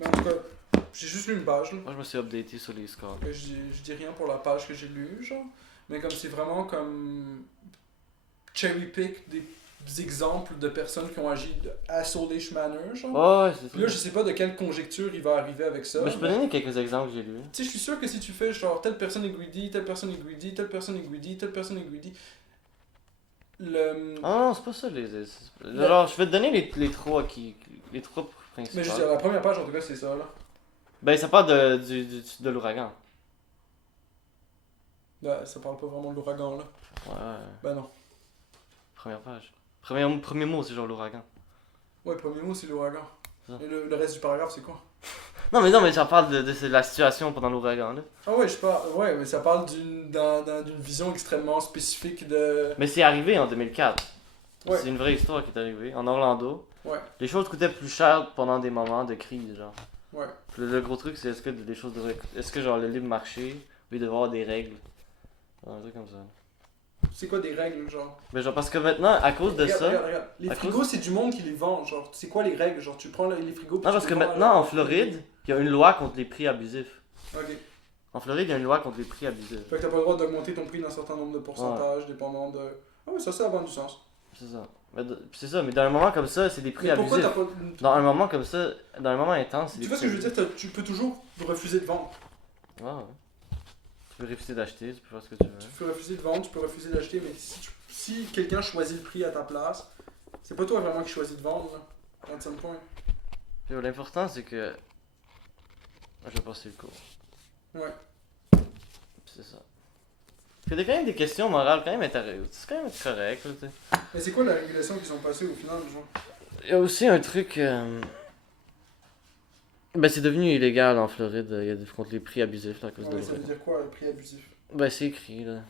Mais en tout cas, j'ai juste lu une page, là. Moi, je me suis updaté sur les scores. Je dis rien pour la page que j'ai lue, genre. Mais comme c'est vraiment comme cherry pick des exemples de personnes qui ont agi de asshole-ish manner, genre. Ouais, c'est Puis là, je ça. sais pas de quelle conjecture il va arriver avec ça. Mais je peux donner quelques exemples que j'ai lus. Tu sais, je suis sûr que si tu fais genre telle personne est greedy, telle personne est greedy, telle personne est greedy, telle personne est greedy, le. Ah non, c'est pas ça Alors, je vais te donner les trois les trois Mais je veux principaux. dire, la première page en tout cas, c'est ça là. Ben, ça parle de l'ouragan. Là, ça parle pas vraiment de l'ouragan là. Ouais, Ben non. première page. Premier mot, c'est genre l'ouragan. Ouais, premier mot c'est l'ouragan. Ça. Et le reste du paragraphe c'est quoi? Non, mais ça parle de la situation pendant l'ouragan, là. Ah ouais, je parle. Ouais, mais ça parle d'une vision extrêmement spécifique de. Mais c'est arrivé en 2004. Ouais. C'est une vraie histoire qui est arrivée, en Orlando. Ouais, Les choses coûtaient plus cher pendant des moments de crise, genre. ouais. Puis le gros truc, c'est est-ce que genre le libre marché, il devrait avoir des règles? Un truc comme ça. C'est quoi des règles, genre? Mais genre, parce que maintenant, à cause de Regarde, ça. regarde. Les à frigos, c'est du monde qui les vend, genre. C'est quoi les règles? Genre, tu prends les frigos. puis Non, tu parce les que vends à maintenant, la- en Floride, il y a une loi contre les prix abusifs. Ok. En Floride, il y a une loi contre les prix abusifs. Fait que t'as pas le droit d'augmenter ton prix d'un certain nombre de pourcentages, dépendant de. Ah ouais, ça a vraiment du sens. C'est ça. C'est ça, mais dans un moment comme ça, c'est des prix Mais pourquoi abusifs. t'as pas. Dans un moment comme ça, dans un moment intense, c'est Tu des vois ce prix que je veux dire? Tu peux toujours refuser de vendre. abusifs. Ouais, ouais. Tu peux refuser d'acheter, tu peux faire ce que tu veux. Tu peux refuser de vendre, tu peux refuser d'acheter, mais si quelqu'un choisit le prix à ta place, c'est pas toi vraiment qui choisis de vendre, là. À some point. Puis l'important, c'est que. Je vais passer le cours. Ouais. Puis c'est ça. Puis il y a quand même des questions morales quand même intéressantes. C'est quand même correct, là, tu sais. Mais c'est quoi la régulation qu'ils ont passée au final, genre? Il y a aussi un truc. Ben, c'est devenu illégal en Floride, il y a contre les prix abusifs là, à cause de Ouais, ça veut l'ouragan. dire quoi, le prix abusif? Ben, c'est écrit, là.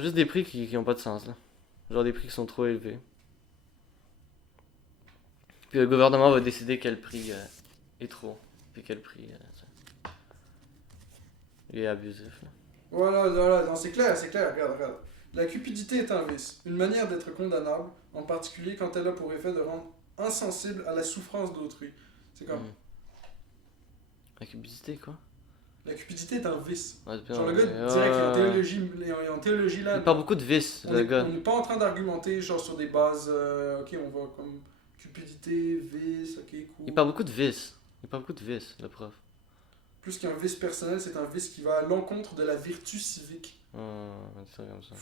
Juste des prix qui ont pas de sens, là. Genre des prix qui sont trop élevés. Puis le gouvernement va décider quel prix est trop. Puis quel prix il est abusif, là. Voilà, non, c'est clair, regarde. La cupidité est un vice, une manière d'être condamnable, en particulier quand elle a pour effet de rendre insensible à la souffrance d'autrui. C'est comme, La cupidité, quoi. la cupidité est un vice. Ouais, Genre le gars, direct, en théologie là, Il parle beaucoup de vices, le gars. on n'est pas en train d'argumenter genre sur des bases, ok, on va comme cupidité, vice, ok, cool. Il parle beaucoup de vices. Il parle beaucoup de vices, le prof. Plus qu'un vice personnel, c'est un vice qui va à l'encontre de la vertu civique. C'est comme ça.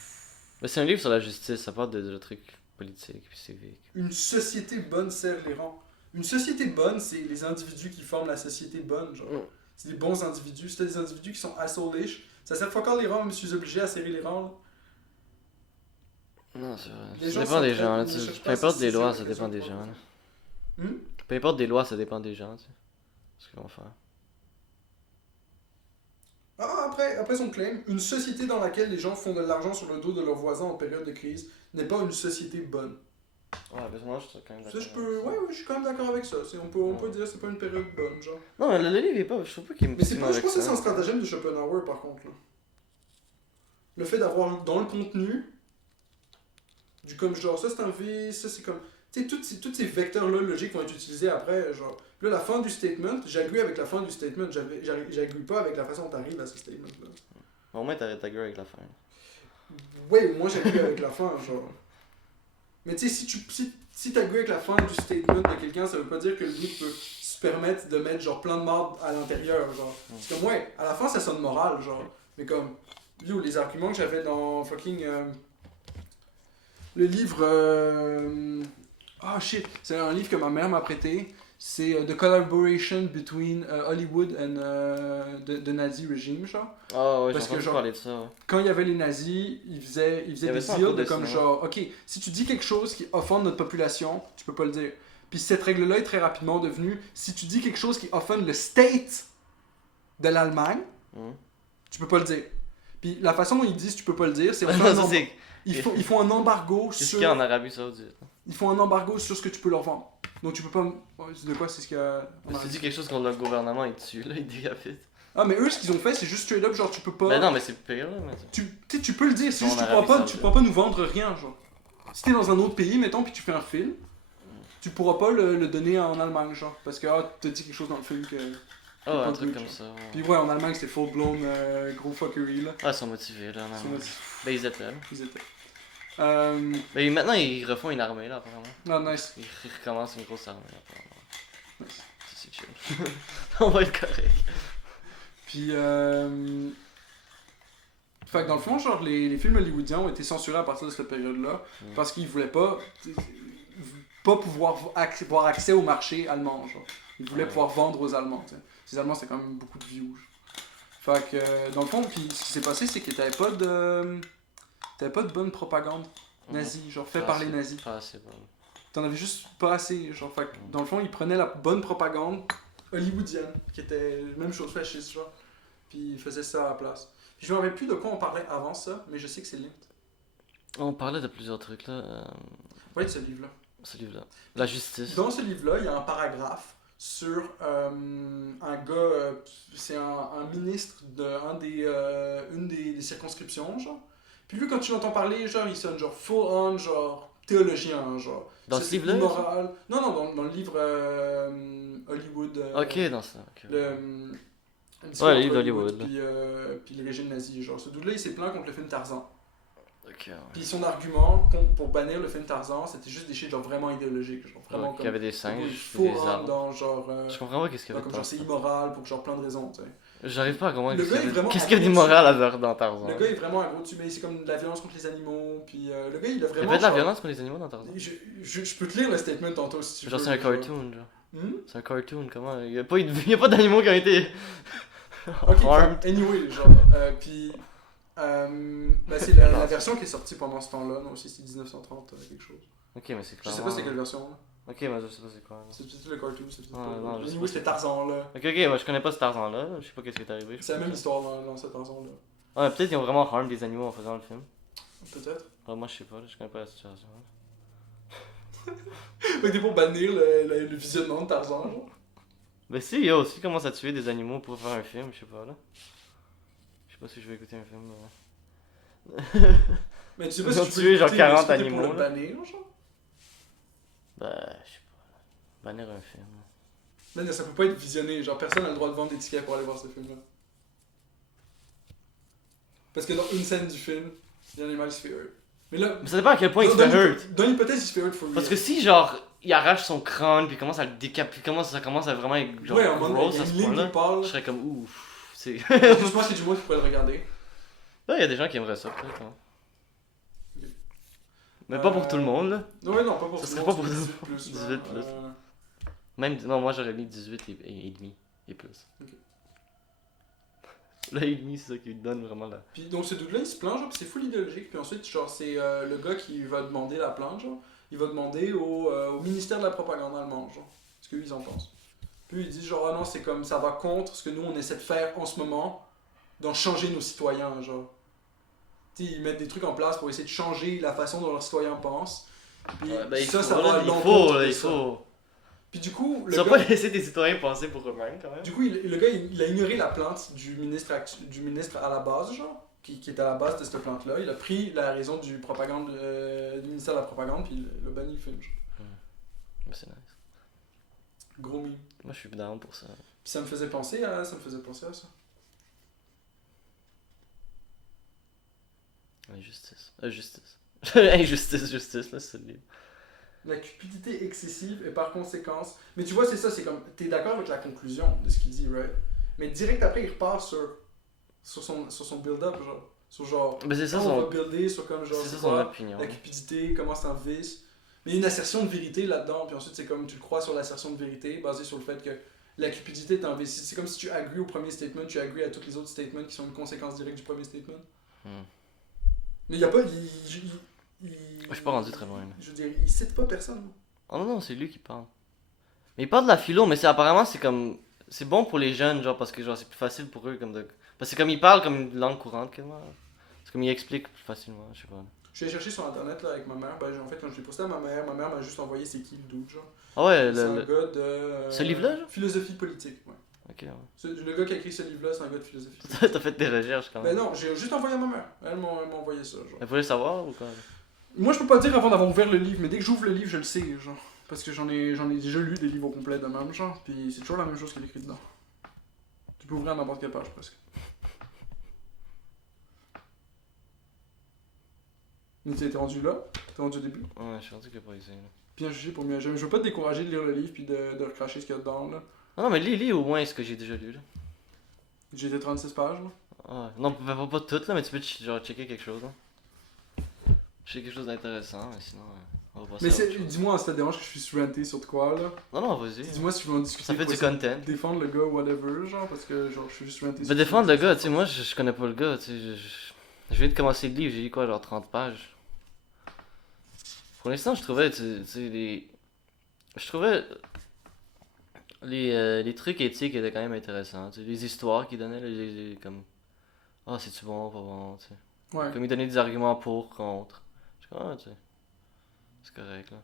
Mais c'est un livre sur la justice, ça parle de trucs politiques puis civiques. Une société bonne sert les rangs. Une société bonne, c'est les individus qui forment la société bonne, genre. Mm. C'est des bons individus. Si t'as des individus qui sont asshole-ish, ça sert encore les rangs, mais je suis obligé à serrer les rangs, là. Non, c'est vrai. Les Ça gens dépend des s'entraident, gens, là, ils ne cherchent peu pas à importe se des saisir lois, la ça raison dépend des pour gens. le Là. Hmm? Peu importe des lois, ça dépend des gens, tu sais. Ce qu'ils vont faire. Après son claim, une société dans laquelle les gens font de l'argent sur le dos de leurs voisins en période de crise n'est pas une société bonne. Ouais, mais moi, je suis quand même Ça, d'accord. ouais, je suis quand même d'accord avec ça. On peut dire que c'est pas une période bonne, genre. Non, mais le livre, il est pas. Je trouve pas qu'il me Mais c'est pas, je avec pense que ça. c'est un stratagème de Schopenhauer, par contre, là. Le fait d'avoir dans le contenu, du comme genre, ça c'est un vice, ça c'est comme. Tu sais, tous ces vecteurs-là logiques vont être utilisés après, genre. Puis là, la fin du statement, j'agree avec la fin du statement, j'agree pas avec la façon dont t'arrives à ce statement-là. Au moins, t'arrêtes ta gueule avec la fin. Ouais, moi j'agree avec la fin, genre. Mais tu sais, si t'agrees avec la fin du statement de quelqu'un, ça veut pas dire que lui peut se permettre de mettre genre plein de marde à l'intérieur, genre. Parce que ouais, à la fin ça sonne moral, genre. Mais comme, yo, les arguments que j'avais dans fucking. Le livre. Ah shit, c'est un livre que ma mère m'a prêté. C'est The Collaboration Between Hollywood and the Nazi Regime, genre. Ah ouais, Parce j'ai que entendu genre- parler de ça. Ouais. Quand il y avait les nazis, ils faisaient avait des ça en deals cours de de comme cinéma. genre, ok, si tu dis quelque chose qui offende notre population, tu peux pas le dire. Puis cette règle-là est très rapidement devenue, si tu dis quelque chose qui offende le state de l'Allemagne, Hum. tu peux pas le dire. Puis la façon dont ils disent tu peux pas le dire, c'est Ça, c'est. ils font un embargo C'est ce sur qu'il y a en Arabie Saoudite. ils font un embargo sur ce que tu peux leur vendre. Donc tu peux pas ouais, c'est de quoi c'est ce qu'il y a en Si tu dis quelque chose contre le gouvernement, il te tue, là, il décapite. Ah mais eux ce qu'ils ont fait c'est juste straight up genre tu peux pas Ben non, mais c'est pire, là, mais. tu peux le dire, c'est En juste Arabie tu Saoudite. pourras pas nous vendre rien genre. Si t'es dans un autre pays mettons puis tu fais un film, tu pourras pas le donner en Allemagne, genre. Parce que t'as dit quelque chose dans le film que. Ah, ouais, pas un de truc but, comme genre. ça. Ouais. Puis ouais, en Allemagne, c'était full blown gros fuckery, là. Ah, ils sont motivés, là. Non, Ils sont non. motivés. Ben, ils étaient, là. Ils étaient. Mais maintenant, ils refont une armée, là, apparemment. Ah, nice. Ils recommencent une grosse armée, apparemment. Nice. Ça, c'est chill. On va être correct. Puis, fait que dans le fond, genre, les films hollywoodiens ont été censurés à partir de cette période-là parce qu'ils voulaient pas pouvoir avoir accès au marché allemand, genre. Ils voulaient pouvoir vendre aux Allemands, t'sais. Les Allemands, c'était quand même beaucoup de vieux. Fait que, dans le fond, puis ce qui s'est passé, c'est que t'avais pas de bonne propagande nazie, genre, fait par les nazis. Pas assez bon. T'en avais juste pas assez, genre, fait que, dans le fond, ils prenaient la bonne propagande hollywoodienne, qui était la même chose fasciste, genre, puis ils faisaient ça à la place. Puis je me rappelle plus de quoi on parlait avant ça, mais je sais que c'est linked. On parlait de plusieurs trucs, là. Ouais, de ce livre-là. Ce livre-là. La justice. Dans ce livre-là, il y a un paragraphe sur un gars, c'est un ministre une des circonscriptions, genre. Puis lui, quand tu l'entends parler, genre, il sonne genre full on, genre théologien, genre. Dans ce livre-là? Immoral. Non, dans le livre Hollywood. Ok, dans ça. Okay. Le livre d'Hollywood. Puis le régime nazi, genre. Ce dude-là, il s'est plaint contre le film Tarzan. Ok, ouais. Puis son argument pour bannir le film Tarzan, c'était juste des shit genre vraiment idéologiques, genre vraiment Il y avait des singes, full des on arbres. dans genre Je comprends pas qu'est-ce qu'il y avait comme de genre c'est immoral pour genre plein de raisons, tu sais. J'arrive pas à comprendre Le gars est vraiment qu'est-ce qu'il y a d'immoral à faire dans Tarzan. Le gars est vraiment un gros dessus, mais c'est comme de la violence contre les animaux, puis le gars il a Il y vraiment avait de la genre- violence contre les animaux dans Tarzan. Je peux te lire le statement tantôt si tu veux. Genre c'est un cartoon, genre. Hmm? C'est un cartoon, comment? Il y a pas d'animaux qui ont été Ok, harmed. anyway, genre, puis ben, c'est la version qui est sortie pendant ce temps-là, non aussi c'est 1930 quelque chose. Ok, mais c'est Je clairement... sais pas c'est quelle version, là. Ok, mais je sais pas c'est quoi. Là. C'est peut-être le cartoon, c'est peut-être Ah, pas... non, je sais Anyway, pas c'était Tarzan, là. Ok, ouais, je connais pas ce Tarzan-là, je sais pas qu'est-ce qui est arrivé. C'est la même histoire dans ce Tarzan-là. Ah, peut-être qu'ils ont vraiment harm des animaux en faisant le film. Peut-être. Ah, moi je sais pas, je connais pas la situation. Fait que t'es pour bannir le visionnement de Tarzan, genre. Ben si, yo, si commence à tuer des animaux pour faire un film, je sais pas là. Je sais pas si je vais écouter un film. Mais tu sais pas Ils si ont tu peux tué genre l'écouter, mais 40 est-ce que t'es animaux, pour le là. bannir, genre. Ben, je sais pas. Bannir un film. Man, ça peut pas être visionné, genre personne a le droit de vendre des tickets pour aller voir ce film-là. Parce que dans une scène du film, l'animal se fait hurt. Mais là, Mais ça dépend à quel point il se fait hurt. dans l'hypothèse, il se fait hurt for real. Parce que si genre, il arrache son crâne puis commence à le décapiter, ça commence à vraiment être genre ouais, à un moment gross donné, à il ce y a une ligne point-là, qui parle. je serais comme ouf. C'est... Je pense qu'il y a du monde qui pourrait le regarder. Là, il y a des gens qui aimeraient ça peut-être. Hein. Ok. Mais pas pour tout le monde là. Ouais, non, pas pour Ça tout le serait monde, pas pour c'est tout le 18 plus. 18 plus. Même, non, moi j'aurais mis 18 et demi et plus. Ok. Là, et demi, c'est ça qui donne vraiment la... Puis donc ce dude-là, il se plaint, genre, puis c'est full idéologique. Puis ensuite, genre, c'est le gars qui va demander la plainte, genre. Il va demander au ministère de la propagande allemand, genre, ce qu'eux ils en pensent. Puis il dit, genre, ah non, c'est comme ça va contre ce que nous on essaie de faire en ce moment, d'en changer nos citoyens, genre. Tu sais, ils mettent des trucs en place pour essayer de changer la façon dont leurs citoyens pensent. Puis ça va à l'encontre de il ça. faut. Puis du coup, Tu vas pas laisser tes citoyens penser pour eux-mêmes quand même. du coup, le gars, il a ignoré la plainte du ministre à la base, genre, qui était à la base de cette plainte-là. Il a pris la raison du ministère de la propagande, puis le banni le film. Genre. Mais c'est nice. Gros meme. Moi, je suis down pour ça. Puis ça me faisait penser à ça. Injustice. Justice, là, c'est le livre. La cupidité excessive et par conséquence... Mais tu vois, c'est ça, c'est comme... T'es d'accord avec la conclusion de ce qu'il dit, right? Mais direct après, il repart sur son build-up, genre. Sur genre... Mais c'est ça on son... va builder sur comme genre... C'est ça c'est son quoi, opinion. la cupidité, comment c'est un vice. Mais il y a une assertion de vérité là-dedans, puis ensuite c'est comme tu le crois sur l'assertion de vérité, basée sur le fait que la cupidité est un vice. C'est comme si tu agrees au premier statement, tu agrees à tous les autres statements qui sont une conséquence directe du premier statement. Mais il y a pas... Je suis pas rendu très loin. Là. Je veux dire, il cite pas personne. Oh non, c'est lui qui parle. Mais il parle de la philo, mais apparemment c'est comme... C'est bon pour les jeunes, genre, parce que genre c'est plus facile pour eux, comme de... Parce que comme il parle comme une langue courante, quasiment. C'est comme il explique plus facilement, je sais pas. Je suis allé chercher sur internet là, avec ma mère. Ben, en fait, quand je l'ai posté à ma mère m'a juste envoyé c'est qui le dude, genre. Ah ouais, C'est un gars de. Ce livre-là, genre? Philosophie politique, ouais. Ok, ouais. Le gars qui a écrit ce livre-là, c'est un gars de philosophie politique. T'as fait des recherches quand même. Ben non, j'ai juste envoyé à ma mère. Elle m'a envoyé ça, genre. Elle voulait savoir ou quoi? Moi, je peux pas dire avant d'avoir ouvert le livre, mais dès que j'ouvre le livre, je le sais, genre. Parce que j'en ai déjà lu des livres au complet de même, genre, puis c'est toujours la même chose qu'il écrit dedans. Tu peux ouvrir à n'importe quelle page, presque. Mais tu t'es rendu là? T'es rendu au début? Ouais, je suis rendu qu'il n'y a pas essayé, là. Bien jugé pour mieux agir. Je veux pas te décourager de lire le livre puis de recracher ce qu'il y a dedans, là. Ah non, mais lis au moins ce que j'ai déjà lu, là. J'ai été 36 pages, là. Ouais. Non, pas tout, là, mais tu peux genre checker quelque chose, là. Checker quelque chose d'intéressant, mais sinon, on va passer Mais à autre chose. dis-moi, si ça te dérange que je suis ranté sur de quoi, là. Non, vas-y. Dis-moi si tu veux en discuter. Ça fait quoi, du content. Défendre le gars, whatever, genre, parce que genre, je suis juste ranté Je sur vais défendre le gars, tu sais, moi je connais pas le gars, tu sais, je viens de commencer le livre, j'ai lu quoi, genre 30 pages. Pour l'instant, je trouvais, tu sais, je trouvais les trucs éthiques étaient quand même intéressants, tu sais, les histoires qu'il donnait, là, comme, ah, c'est-tu bon, pas bon, tu sais. Ouais. Comme il donnait des arguments pour, contre. Je suis comme, ah, tu sais, c'est correct, là.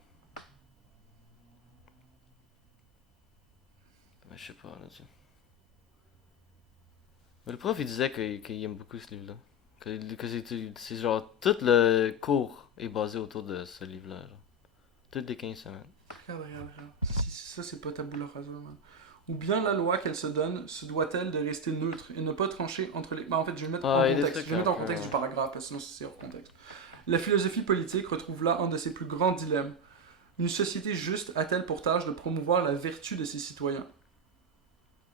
Mais je sais pas, là, tu sais. Mais le prof, il disait qu'il aime beaucoup ce livre-là. Que c'est genre, tout le cours est basé autour de ce livre-là, genre. Toutes les 15 semaines. Regarde. Ça, c'est pas tabula rasa, man. Ou bien la loi qu'elle se donne se doit-elle de rester neutre et ne pas trancher entre les... Ben, en fait, je vais mettre en contexte. Je vais mettre en contexte du paragraphe, parce que sinon c'est hors contexte. La philosophie politique retrouve là un de ses plus grands dilemmes. Une société juste a-t-elle pour tâche de promouvoir la vertu de ses citoyens?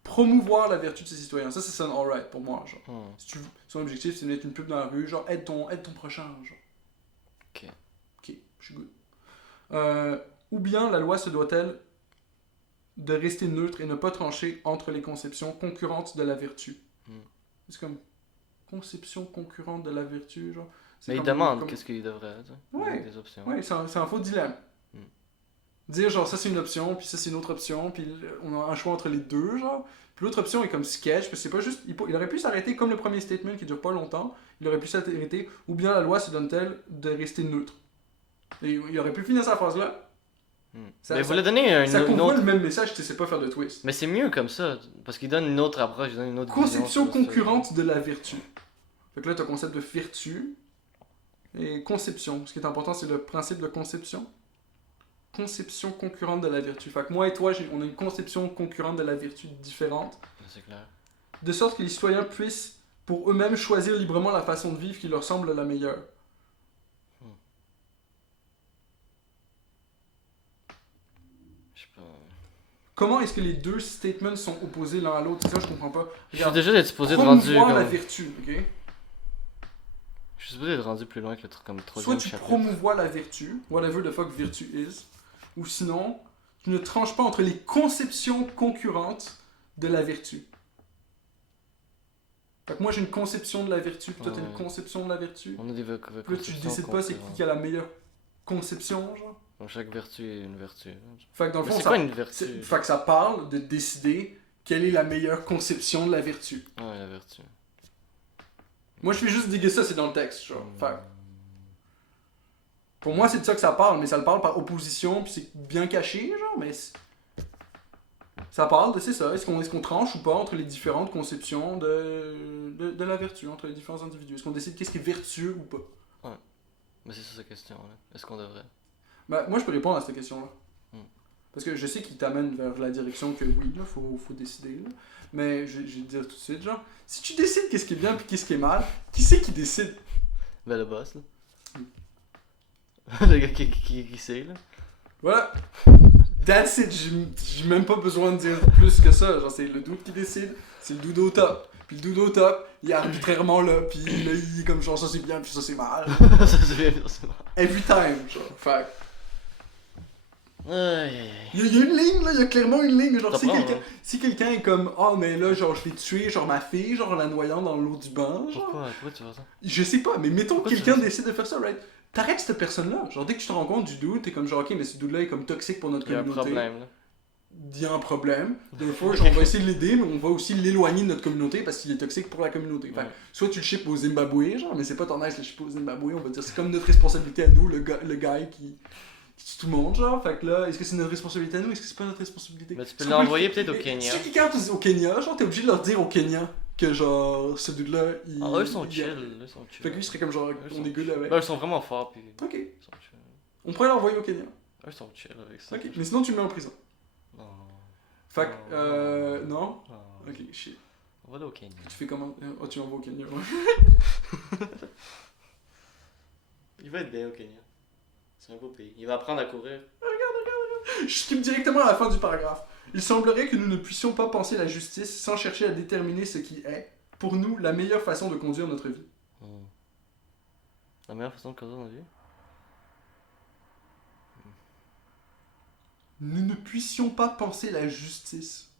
Promouvoir la vertu de ses citoyens. Ça sonne alright pour moi, genre. Si tu, son objectif, c'est de mettre une pub dans la rue, genre, aide ton prochain, genre. Ok, je suis good. Ou bien la loi se doit-elle de rester neutre et ne pas trancher entre les conceptions concurrentes de la vertu. C'est comme conception concurrente de la vertu, genre. Mais il demande qu'est-ce qu'il devrait être. Ouais, des options. Ouais, c'est un faux dilemme. Dire genre ça c'est une option, puis ça c'est une autre option, puis on a un choix entre les deux, genre. Puis l'autre option est comme sketch, parce que c'est pas juste. Il aurait pu s'arrêter comme le premier statement qui dure pas longtemps, il aurait pu s'arrêter, ou bien la loi se donne-t-elle de rester neutre. Et il aurait pu finir sa phrase là. Mais vous voulez donner ça une autre... le même message, tu sais pas faire de twist. Mais c'est mieux comme ça, parce qu'il donne une autre approche, il donne une autre conception vision, concurrente de la vertu. Fait que là, tu as le concept de vertu et conception. Ce qui est important, c'est le principe de conception. Conception concurrente de la vertu. Fait que moi et toi, on a une conception concurrente de la vertu différente. C'est clair. De sorte que les citoyens puissent, pour eux-mêmes, choisir librement la façon de vivre qui leur semble la meilleure. Comment est-ce que les deux statements sont opposés l'un à l'autre? C'est ça, je comprends pas. Je suis déjà supposé être rendu promouvoir comme... la vertu, ok? Je suis supposé être rendu plus loin que le truc comme Soit troisième tu chapitre. promouvois la vertu, whatever the fuck virtue is, ou sinon, tu ne tranches pas entre les conceptions concurrentes de la vertu. Fait que moi j'ai une conception de la vertu, puis toi t'as une conception de la vertu. On a des Puis là tu décides pas c'est qui a la meilleure conception, genre. Donc chaque vertu est une vertu. Fait que dans le fond, c'est pas une vertu. Fait que ça parle de décider quelle est la meilleure conception de la vertu. Ouais, la vertu. Moi je fais juste diguer ça, c'est dans le texte, genre. Fait que... Pour moi c'est de ça que ça parle, mais ça le parle par opposition, puis c'est bien caché, genre, mais... Ça parle de, c'est ça, est-ce qu'on tranche ou pas entre les différentes conceptions de la vertu, entre les différents individus? Est-ce qu'on décide qu'est-ce qui est vertueux ou pas? Ouais. Mais c'est ça sa question, là. Est-ce qu'on devrait? Bah, moi je peux répondre à cette question-là. Parce que je sais qu'il t'amène vers la direction que oui, là, faut décider. Là. Mais je vais te dire tout de suite, genre, si tu décides qu'est-ce qui est bien puis qu'est-ce qui est mal, qui c'est qui décide? Ben le boss, là. Le gars qui sait, là. Voilà. That's it. J'ai même pas besoin de dire plus que ça. Genre, c'est le dude qui décide, c'est le dude au top. Puis le dude au top, il est arbitrairement là, puis là, il est comme genre, ça c'est bien, puis ça c'est mal. Ça c'est bien, ça c'est mal. Every time, genre. Fait Aïe. Il y a une ligne, là, il y a clairement une ligne. Genre, T'apprends, si quelqu'un est comme, oh, mais là, genre, je vais tuer, genre, ma fille, genre, en la noyant dans l'eau du bain, genre. Pourquoi tu vois ça? Je sais pas, mais mettons que Pourquoi quelqu'un tu fais décide de faire ça, right? T'arrêtes cette personne-là. Genre, dès que tu te rends compte du dude, t'es comme, genre, ok, mais ce dude-là est comme toxique pour notre Il y a un communauté. problème, là. Il y a un problème. Therefore, genre, on va essayer de l'aider, mais on va aussi l'éloigner de notre communauté parce qu'il est toxique pour la communauté. Fait, soit tu le ships au Zimbabwe, genre, mais c'est pas ton nice le ship au Zimbabwe, on va dire, c'est comme notre responsabilité à nous, le gars qui tue tout le monde, genre. Fait que là, est-ce que c'est notre responsabilité à nous? Est-ce que c'est pas notre responsabilité? Mais tu peux l'envoyer peut-être au Kenya. Si quelqu'un au Kenya, genre, t'es obligé de leur dire au Kenya que, genre, ce dude-là, il. Ah, eux sont chill, eux sont chill. Fait que lui serait comme, genre, on est good avec. Ben, ils sont vraiment forts, puis. Ok. Ils sont chill. On pourrait l'envoyer au Kenya. Eux sont chill avec ça. Ok, mais sinon tu le mets en prison. Non. Fait que, non? Non. Ok, shit. On va aller au Kenya. Tu fais comment? Oh, tu l'envoies au Kenya, ouais. Il va être bien au Kenya. C'est un beau pays. Il va apprendre à courir. Je skip directement à la fin du paragraphe. Il semblerait que nous ne puissions pas penser la justice sans chercher à déterminer ce qui est, pour nous, la meilleure façon de conduire notre vie. La meilleure façon de conduire notre vie? Nous ne puissions pas penser la justice.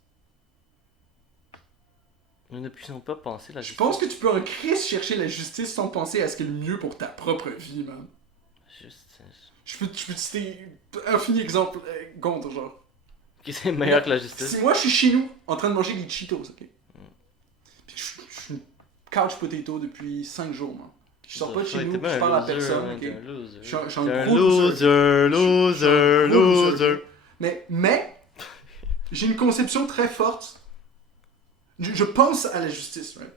Nous ne puissions pas penser la Je justice. pense que tu peux en crise chercher la justice sans penser à ce qui est le mieux pour ta propre vie, man. Justice. Je peux te citer un fini exemple contre, genre. Qui c'est meilleur que la justice? Si moi je suis chez nous en train de manger des Cheetos, ok? Puis je suis une couch potato depuis 5 jours, man. Je sors pas de chez nous, je parle à personne, ok? Je suis un gros loser. Mais j'ai une conception très forte. Je pense à la justice, right?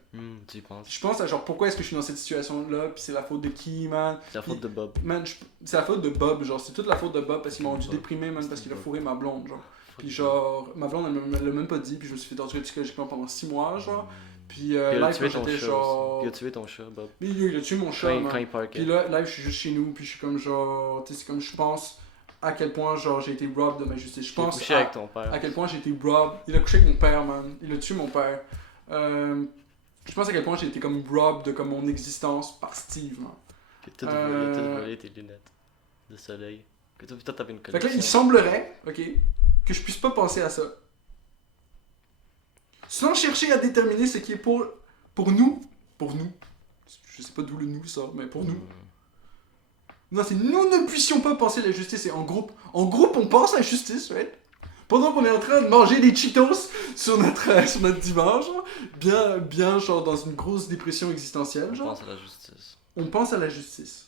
Tu y penses? Je pense à genre pourquoi est-ce que je suis dans cette situation-là, puis c'est la faute de qui, man? C'est la faute de Bob. Man, c'est la faute de Bob, genre c'est toute la faute de Bob parce qu'il m'a rendu Bob. déprimé, man, parce qu'il a Bob. fourré ma blonde, genre. Puis genre, ma blonde elle me l'a même pas dit, puis je me suis fait torturer psychologiquement pendant 6 mois, genre. Puis Puis il a live tué quand ton j'étais chat genre... aussi. Il a tué ton chat, Bob. Mais il a tué mon chat, Quand man. il parquait. Puis là, live je suis juste chez nous, puis je suis comme genre, tu sais, c'est comme je pense à quel point genre j'ai été robbed de ma justice. Je Il a pense couché avec ton père. à quel point j'ai été robbed. Il a couché avec mon père, man. Il a tué mon père. Je pense à quel point j'ai été comme robbed de comme mon existence par Steve, man. Il a tout volé tes lunettes de soleil. Que toi, putain, t'avais une Fait que là, collection. il semblerait, ok, que je puisse pas penser à ça. Sans chercher à déterminer ce qui est pour nous, je sais pas d'où le nous sort, mais pour nous. Non, c'est nous ne puissions pas penser la justice et en groupe. En groupe, on pense à la justice, right? Pendant qu'on est en train de manger des Cheetos sur notre dimanche, bien, genre dans une grosse dépression existentielle, On genre, pense à la justice. on pense à la justice.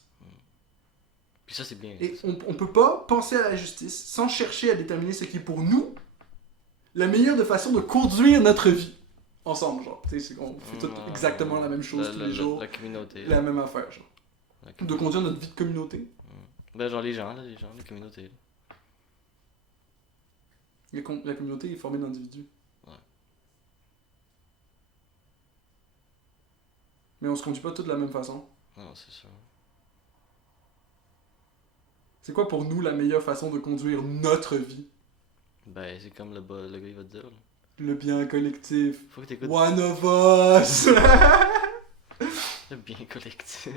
Puis ça, c'est bien. Et on peut pas penser à la justice sans chercher à déterminer ce qui est pour nous la meilleure façon de conduire notre vie. Ensemble, genre. Tu sais, on fait tout exactement la même chose tous les jours. La communauté. La même affaire, genre. La De communauté. conduire notre vie de communauté. Ben, genre les gens, les communautés. Là. La communauté est formée d'individus. Ouais. Mais on se conduit pas tous de la même façon. Non, c'est sûr. C'est quoi pour nous la meilleure façon de conduire notre vie? Ben, c'est comme le gars, il va te dire. Là. Le bien collectif. Faut que t'écoutes One of us! le bien collectif.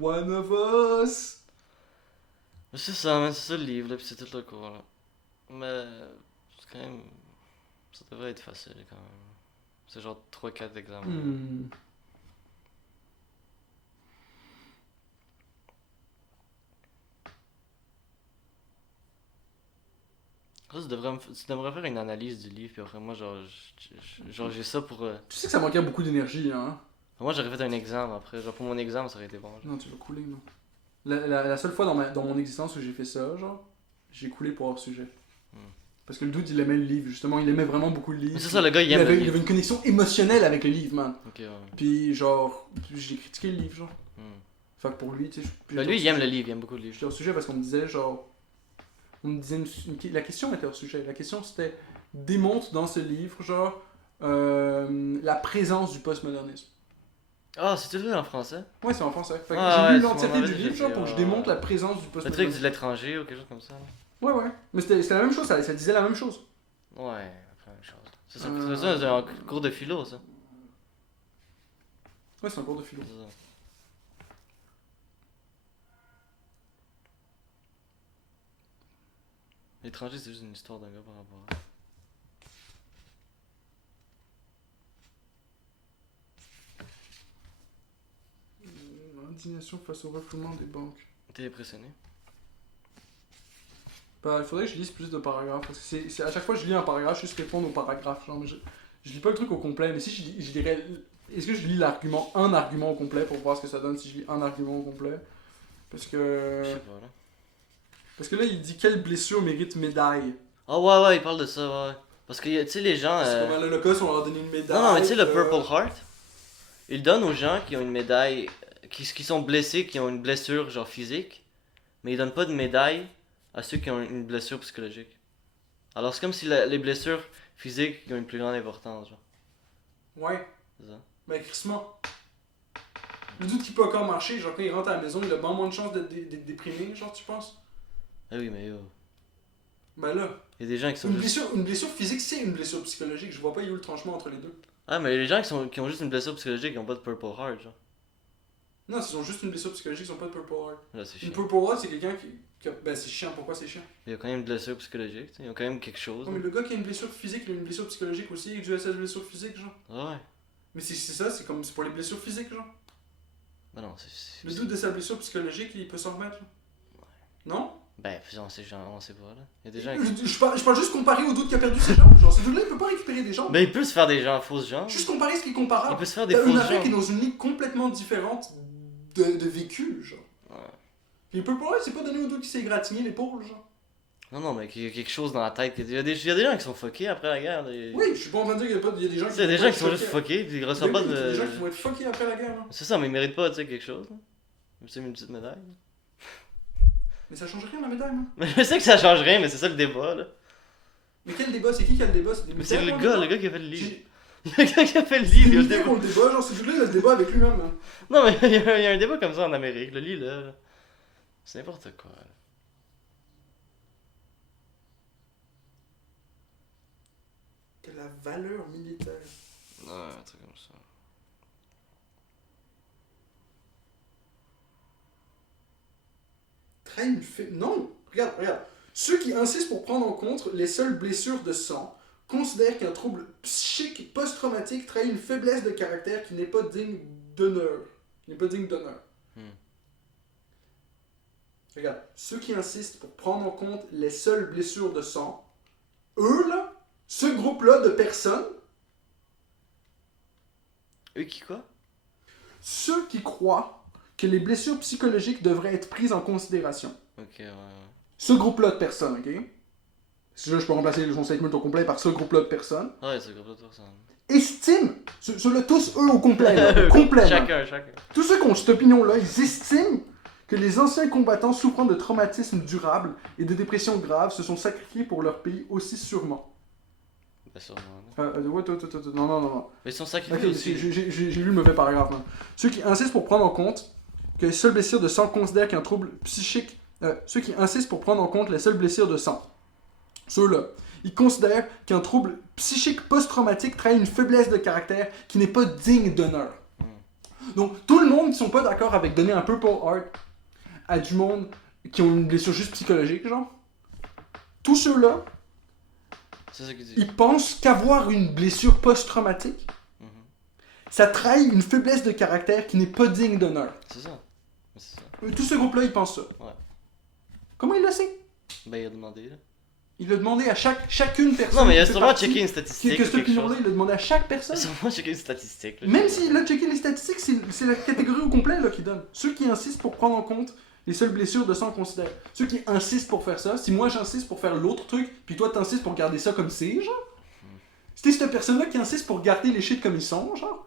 One of us! Mais c'est ça, man, c'est ça le livre, là, pis c'est tout le cours, là. Mais, c'est quand même... Ça devrait être facile, quand même. C'est genre 3-4 examens. Ça, tu devrais faire une analyse du livre, puis après, moi, genre, j'ai ça pour... Tu sais que ça manquait beaucoup d'énergie, hein? Moi, j'aurais fait un examen après. Genre, pour mon examen, ça aurait été bon. Genre. Non, tu vas couler, non. La seule fois dans mon existence où j'ai fait ça, genre, j'ai coulé pour hors sujet. Parce que le dude, il aimait le livre, justement, il aimait vraiment beaucoup le livre. Mais c'est ça, le gars, il aime le il livre. avait une connexion émotionnelle avec le livre, man. Ok, ouais. Puis, genre, j'ai critiqué le livre, genre. Hmm. Fait que pour lui, tu sais. Ben, lui, il aime le livre, il aime beaucoup le livre. J'étais hors sujet parce qu'on me disait, genre. On me disait la question était hors sujet. La question c'était démontre dans ce livre, genre, la présence du postmodernisme. Ah, c'est tout lu en français? Ouais, c'est en français. Fait que Ah, j'ai lu ouais, l'entièreté c'est mon du avis, livre, genre, j'ai pour que dit, je démontre la présence du Le truc postmodernisme. de l'étranger ou quelque chose comme ça. Là. Ouais. Mais c'était la même chose, ça disait la même chose. Ouais, après, la même chose. C'est ça, c'est un cours de philo, ça. Ouais, c'est un cours de philo. C'est ça. L'étranger, c'est juste une histoire d'un gars par rapport à... Indignation face au refoulement des banques. T'es impressionné? Bah, il faudrait que je lise plus de paragraphes. Parce que c'est à chaque fois que je lis un paragraphe, je juste répondre au paragraphe. Genre, mais je lis pas le truc au complet. Mais si je dirais. Est-ce que je lis un argument au complet pour voir ce que ça donne si je lis un argument au complet? Parce que. Je sais pas, là. Parce que là, il dit quelle blessure mérite médaille. Ah ouais, il parle de ça, ouais. Parce que, tu sais, les gens... C'est comme à l'Holocauste, on leur a donné une médaille. Non, mais tu sais, le Purple Heart, il donne aux gens qui ont une médaille, qui sont blessés, qui ont une blessure, genre physique, mais il donne pas de médaille à ceux qui ont une blessure psychologique. Alors c'est comme si les blessures physiques ont une plus grande importance, genre. Ouais. C'est ça. Mais crissement. Le doute qu'il peut encore marcher, genre quand il rentre à la maison, il a bien moins de chances d'être déprimé, genre tu penses? Ah oui, mais Ben là, il y a des gens qui sont une juste... blessure physique, c'est une blessure psychologique. Je vois pas où est le tranchement entre les deux. Ah, mais les gens qui ont juste une blessure psychologique, ils ont pas de Purple Heart, genre. Non, s'ils ont juste une blessure psychologique, ils ont pas de Purple Heart. Là, c'est Une chiant. Purple Heart, c'est quelqu'un ben c'est chiant, pourquoi c'est chiant? Il y a quand même une blessure psychologique, tu sais. Ils ont quand même quelque chose. Non, mais le gars qui a une blessure physique, il a une blessure psychologique aussi, il a dû à cette blessure physique, genre. Ah ouais. Mais c'est ça, c'est pour les blessures physiques, genre. Ben non, Le doute de sa blessure psychologique, il peut s'en remettre, là. Non? Ben, on sait pas, là. Il y a des gens qui... Je parle juste comparé au doute qui a perdu ses jambes. Genre, ce doute-là, il peut pas récupérer des jambes. Ben, il peut se faire des gens fausses jambes. Juste comparer ce qui est Il comparable. peut se faire des T'as une fausses affaire qui est jambes. dans une ligue complètement différente de vécu, genre. Ouais. Puis il peut pas, c'est pas donné au doute qui s'est égratigné l'épaule, genre. Non, mais qu'il y a quelque chose dans la tête. Il y a des gens qui sont fuckés après la guerre. Oui, je suis pas en train de dire qu'il y a des gens Il y a des gens qui sont juste fuckés, puis ils reçoivent pas Il y a des gens de... qui vont être fuckés après la guerre, là. C'est ça, mais ils méritent pas, tu sais, quelque chose, là. C'est une petite médaille. Mais ça change rien la médaille, man. Mais je sais que ça change rien, mais c'est ça le débat, là. Mais quel débat? C'est qui a le débat? C'est des Mais c'est militaires, le gars qui a fait le livre. J'ai- Le gars qui a fait le C'est livre, des il y a le militaires qui débat. ont le débat, genre, ce dude-là, il a le débat avec lui-même, là. Non, mais il y a un débat comme ça en Amérique, le lit, là. C'est n'importe quoi, là. Que la valeur militaire. Ouais, un truc comme ça. Non! Regarde. Ceux qui insistent pour prendre en compte les seules blessures de sang considèrent qu'un trouble psychique post-traumatique trahit une faiblesse de caractère qui n'est pas digne d'honneur. Regarde, ceux qui insistent pour prendre en compte les seules blessures de sang, eux là, ce groupe-là de personnes, Eux qui quoi? ceux qui croient que les blessures psychologiques devraient être prises en considération. Ok, ouais. Ce groupe-là de personnes, ok? Là, je peux remplacer le statement au complet par ce groupe-là de personnes. Ouais, c'est comme ça. Estiment, ceux-là tous, eux au complet, là, au complet, là. Chacun. Tous ceux qui ont cette opinion-là, ils estiment que les anciens combattants souffrant de traumatismes durables et de dépressions graves se sont sacrifiés pour leur pays aussi sûrement. Ben sûrement. Là. Ouais, non. Mais ils sont sacrifiés Ok, aussi. j'ai lu le mauvais paragraphe. Hein. Ceux qui insistent pour prendre en compte que les seules blessures de sang considèrent qu'un trouble psychique... ceux qui insistent pour prendre en compte les seules blessures de sang. Ceux-là. Ils considèrent qu'un trouble psychique post-traumatique trahit une faiblesse de caractère qui n'est pas digne d'honneur. Donc, tout le monde qui sont pas d'accord avec donner un Purple Heart à du monde qui ont une blessure juste psychologique, genre. Tous ceux-là, C'est ça qu'ils disent. ils pensent qu'avoir une blessure post-traumatique, Mhm. ça trahit une faiblesse de caractère qui n'est pas digne d'honneur. C'est ça. C'est ça. Tout ce groupe-là, ils pensent ça. Ouais. Comment il le sait? Ben il a demandé là. Il a demandé à chacune personne. Non, mais il a qui fait sûrement partie- checké une Que statistique. cette ou quelque opinion-là, chose. il a demandé à chaque Il a personne. sûrement checké une statistique. Là, Même s'il a checké les statistiques, c'est la catégorie au complet là, qui donne. Ceux qui insistent pour prendre en compte les seules blessures de sang considèrent. Ceux qui insistent pour faire ça, si moi j'insiste pour faire l'autre truc, puis toi t'insistes pour garder ça comme c'est, genre. C'était cette personne-là qui insiste pour garder les shit comme ils sont, genre.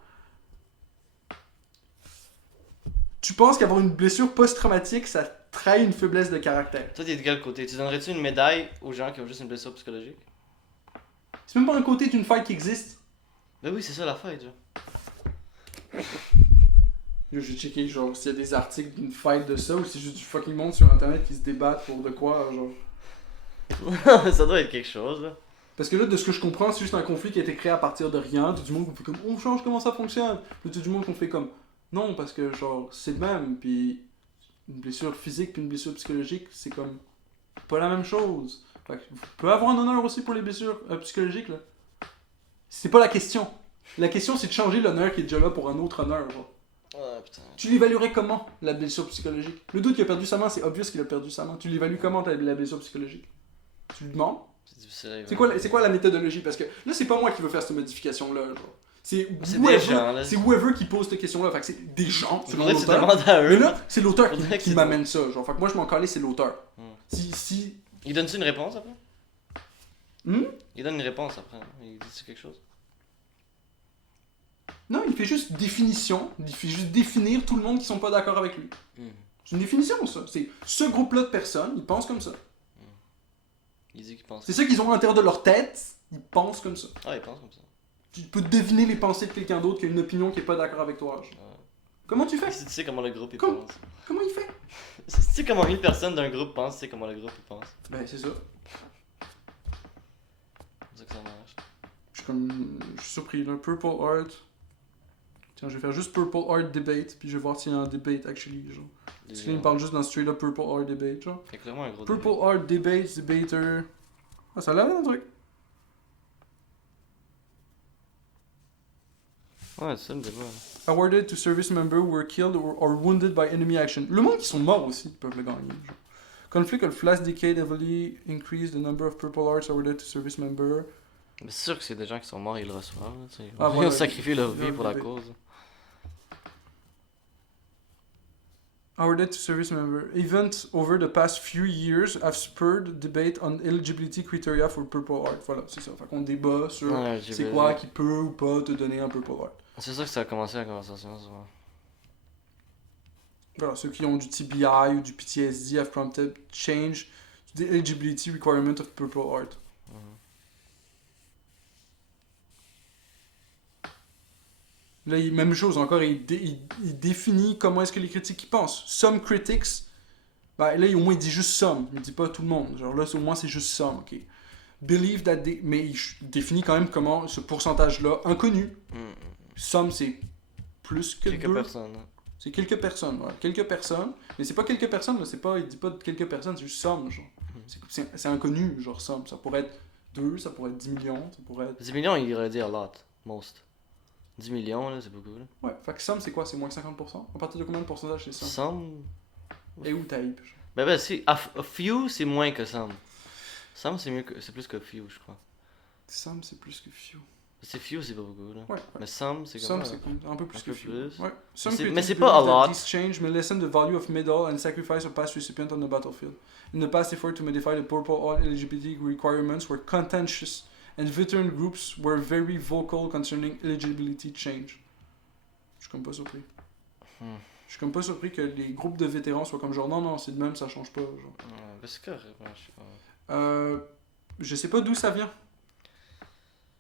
Tu penses qu'avoir une blessure post-traumatique, ça trahit une faiblesse de caractère. Toi, t'es de quel côté? Tu donnerais-tu une médaille aux gens qui ont juste une blessure psychologique? C'est même pas un côté d'une fight qui existe. Ben oui, c'est ça la fête, genre. J'ai checké, genre, s'il y a des articles d'une fight de ça, ou c'est juste du fucking monde sur internet qui se débattent pour de quoi, genre. Ça doit être quelque chose, là. Parce que là, de ce que je comprends, c'est juste un conflit qui a été créé à partir de rien. Tout du monde qu'on fait comme, on change comment ça fonctionne. Puis tout du monde qu'on fait comme, non, parce que genre, c'est le même. Puis une blessure physique puis une blessure psychologique, c'est comme pas la même chose. Fait que vous pouvez avoir un honneur aussi pour les blessures psychologiques, là. C'est pas la question. La question, c'est de changer l'honneur qui est déjà là pour un autre honneur, genre. Ah, putain. Tu l'évaluerais comment, la blessure psychologique? Le doute qu'il a perdu sa main, c'est obvious qu'il a perdu sa main. Tu l'évalues comment, la blessure psychologique? Tu lui demandes? C'est difficile. C'est quoi la méthodologie? Parce que là, c'est pas moi qui veux faire cette modification-là, genre. C'est C'est whoever, des gens, là. c'est whoever qui pose cette question-là. Fait que c'est des gens, selon Faudrait que tu l'auteur. demandes à eux. Mais là, c'est l'auteur Faudrait que qui tu m'amène ça, genre. Fait que moi, je m'en calais, c'est l'auteur. Si... Il donne-tu une réponse après? Hmm? Il donne une réponse après. Il dit quelque chose? Non, il fait juste définition. Il fait juste définir tout le monde qui sont pas d'accord avec lui. C'est une définition, ça. C'est ce groupe-là de personnes, ils pensent comme ça. Il dit qu'il pense. C'est ça qu'ils ont à l'intérieur de leur tête, ils pensent comme ça. Ah, il pense comme ça. Tu peux deviner les pensées de quelqu'un d'autre qui a une opinion qui est pas d'accord avec toi. Genre. Ouais. Comment tu fais? Si tu sais comment le groupe il Comme- pense. Comment il fait? Si tu sais comment une personne d'un groupe pense, tu sais comment le groupe il pense. Ben c'est ça. C'est ça que ça marche. Je suis surpris là. Purple Art. Tiens, je vais faire juste Purple Art Debate, puis je vais voir s'il y a un debate actually. Genre. Parce qu'il me parle juste d'un straight up Purple Art Debate. Genre. Il y a clairement un gros Purple Art Debate, Debater. Ah, ça a l'air d'un truc. Ouais, c'est ça le débat. Là. Awarded to service members who were killed or wounded by enemy action. Le monde qui sont morts aussi peuvent le gagner. Genre. Conflict of last decade heavily increased the number of Purple Arts awarded to service members. Mais c'est sûr que c'est des gens qui sont morts, ils le reçoivent. Là, tu sais. Ah, Ils voilà. ont sacrifié leur vie Leur pour la bébé. cause. Awarded to service members. Events over the past few years have spurred debate on eligibility criteria for Purple Art. Voilà, c'est ça. Fait qu'on débat sur Ouais, c'est quoi qui peut ou pas te donner un Purple Art. C'est ça que ça a commencé la conversation, souvent. Voilà, ceux qui ont du TBI ou du PTSD have prompted change to the eligibility requirement of Purple Art. Là, même chose encore, il définit comment est-ce que les critiques y pensent. Some critics, ben, là, au moins, il dit juste some, il dit pas tout le monde. Genre là, au moins, c'est juste some, ok. Believe that mais il définit quand même comment ce pourcentage-là, inconnu. Some, c'est plus que Quelques deux. personnes. Hein. C'est quelques personnes, ouais. Quelques personnes. Mais c'est pas quelques personnes, là, c'est pas, il dit pas quelques personnes, c'est juste some, genre. C'est inconnu, genre some. Ça pourrait être 2, ça pourrait être 10 millions, ça pourrait être... 10 millions, il aurait dit a lot. Most. 10 millions, là, c'est beaucoup. Là. Ouais, fait que some, c'est quoi? C'est moins 50%? À partir de combien de pourcentage c'est some? Some. Et où t'as hype? Genre? Ben, si. A few, c'est moins que some. Some, c'est plus que few, je crois. Some, c'est plus que few. C'est few, c'est pas beaucoup, là. Ouais. Mais some, c'est Some, comme c'est comme un peu plus un que peu few. plus. Ouais. Mais c'est pas a lot. This change may lessen the value of medal and sacrifice of past recipients on the battlefield. In the past effort to modify the Purple Art eligibility requirements were contentious and veteran groups were very vocal concerning eligibility change. Je suis comme pas surpris. Je suis comme pas surpris que les groupes de vétérans soient comme genre non, c'est de même, ça change pas. Genre. Ben, c'est correct, ouais, je sais pas. Je sais pas d'où ça vient.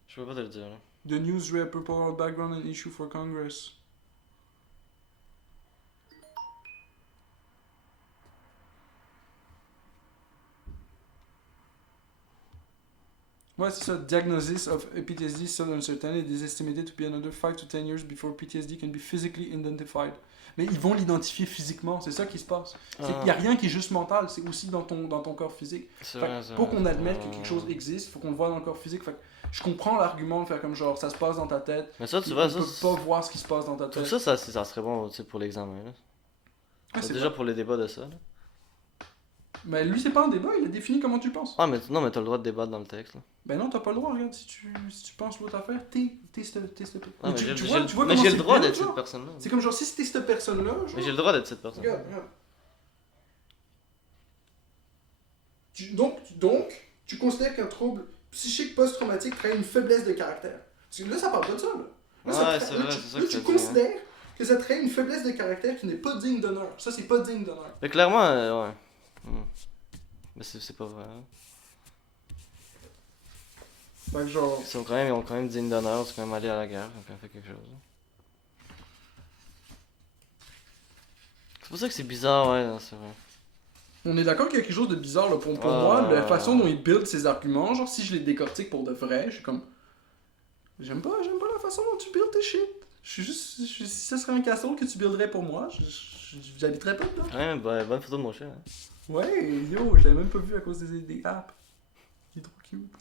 Je peux pas te le dire, là. The news read Purple Art background and issue for Congress. Ouais, c'est ça. Diagnosis of PTSD still uncertain. It is estimated to be another 5 to 10 years before PTSD can be physically identified. Mais ils vont l'identifier physiquement, c'est ça qui se passe. Il n'y a rien qui est juste mental, c'est aussi dans ton corps physique. Pour qu'on admette que quelque chose existe, il faut qu'on le voit dans le corps physique. Fait, je comprends l'argument de faire comme genre ça se passe dans ta tête. Mais ça, tu vois, ça. Tu peux pas voir ce qui se passe dans ta tête. Tout ça, ça serait bon, tu sais, pour l'examen, là. Ah, c'est Déjà vrai. pour les débats de ça, là. Mais lui, c'est pas un débat, il a défini comment tu penses. Ah, mais non, mais t'as le droit de débattre dans le texte, là. Ben non, t'as pas le droit, regarde, si tu penses l'autre affaire, t'es cette Ah, mais tu j'ai vois mais comment j'ai c'est le droit bien, d'être genre? cette personne-là. C'est comme genre, si t'es cette personne-là, genre... Mais j'ai le droit d'être cette personne. Regarde. Tu considères qu'un trouble psychique post-traumatique crée une faiblesse de caractère. Parce que là, ça parle pas de ça, là. Ouais, c'est vrai, c'est ça que tu ça dit, considères que ça crée une faiblesse de caractère qui n'est pas digne d'honneur. Ça, c'est pas digne d'honneur. Mais clairement, ouais. Mais c'est pas vrai. Hein. Fait que genre... Ils ont quand même digne d'honneur, ils sont quand même allés à la guerre, ils ont quand même fait quelque chose. C'est pour ça que c'est bizarre, ouais, non, c'est vrai. On est d'accord qu'il y a quelque chose de bizarre, là. Pour Ah. moi, la façon dont il build ses arguments, genre, si je les décortique pour de vrai, je suis comme... J'aime pas la façon dont tu builds tes shit. Si ce serait un castle que tu builderais pour moi, j'habiterais pas dedans. Ouais, bonne photo de mon chat. Hein. Ouais, yo, je l'avais même pas vu à cause des apps. Il est trop cute.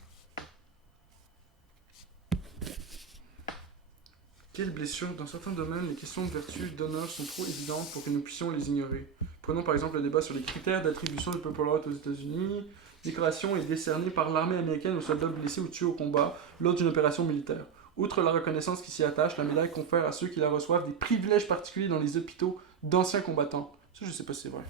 Quelles blessures? Dans certains domaines, les questions de vertu et d'honneur sont trop évidentes pour que nous puissions les ignorer. Prenons par exemple le débat sur les critères d'attribution du Purple Heart aux États-Unis. Décoration est décernée par l'armée américaine aux soldats blessés ou tués au combat lors d'une opération militaire. Outre la reconnaissance qui s'y attache, la médaille confère à ceux qui la reçoivent des privilèges particuliers dans les hôpitaux d'anciens combattants. Ça, je sais pas si c'est vrai.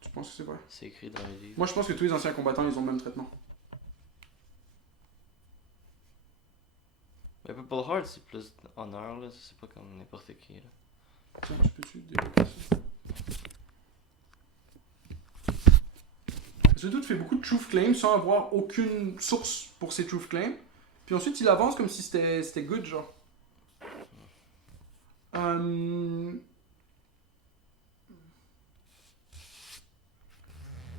Tu penses que c'est vrai? C'est écrit dans les livres. Moi, je pense que tous les anciens combattants, ils ont le même traitement. Mais Purple Heart, c'est plus honneur, là. C'est pas comme n'importe qui, là. Tiens, tu peux-tu débloquer ça? Ce dude fait beaucoup de truth claims sans avoir aucune source pour ses truth claims. Puis ensuite, il avance comme si c'était good, genre.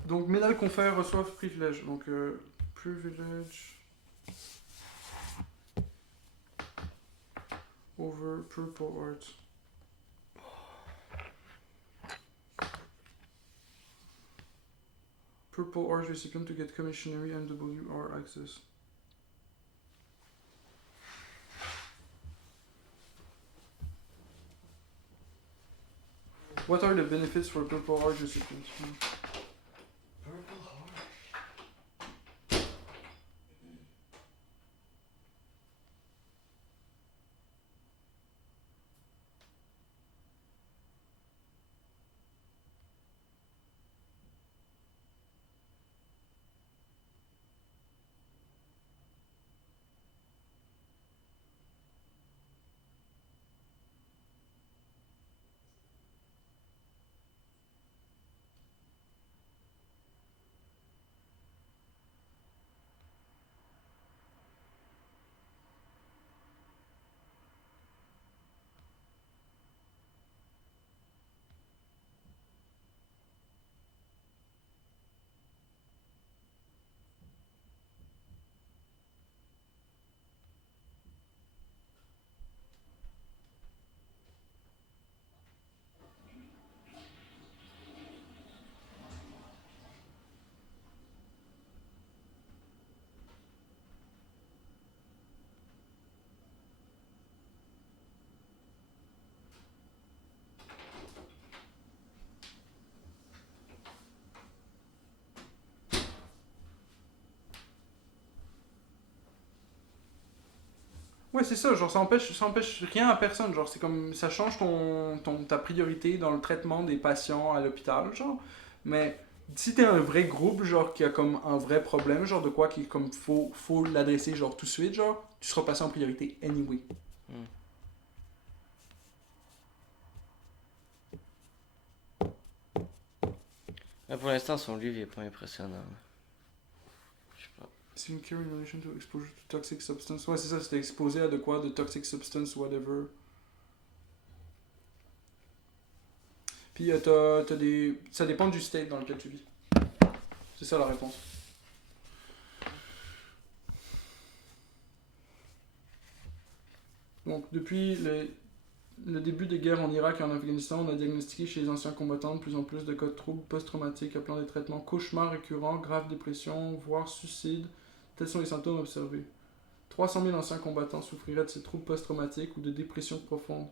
Donc, médaille confère reçoivent privilège. Donc, privilege over purple art. Purple art recipient to get commissionary MWR access. What are the benefits for purple art recipients? Purple Heart. Ouais, c'est ça, genre ça empêche rien à personne, genre c'est comme ça change ta priorité dans le traitement des patients à l'hôpital, genre. Mais si t'es un vrai groupe, genre qui a comme un vrai problème, genre de quoi qui comme faut l'adresser genre tout de suite, genre, tu seras passé en priorité anyway. Hmm. Mais pour l'instant, son livre il est pas impressionnant. Je sais pas. C'est une cure in relation to exposure to toxic substance. Ouais, c'est ça, c'était exposé à de quoi, de toxic substance, whatever. Puis t'as des. Ça dépend du state dans lequel tu vis. C'est ça la réponse. Donc, depuis le début des guerres en Irak et en Afghanistan, on a diagnostiqué chez les anciens combattants de plus en plus de cas de troubles post-traumatiques appelant des traitements cauchemars récurrents, graves dépression, voire suicide. Tels sont les symptômes observés. 300 000 anciens combattants souffriraient de ces troubles post-traumatiques ou de dépression profonde.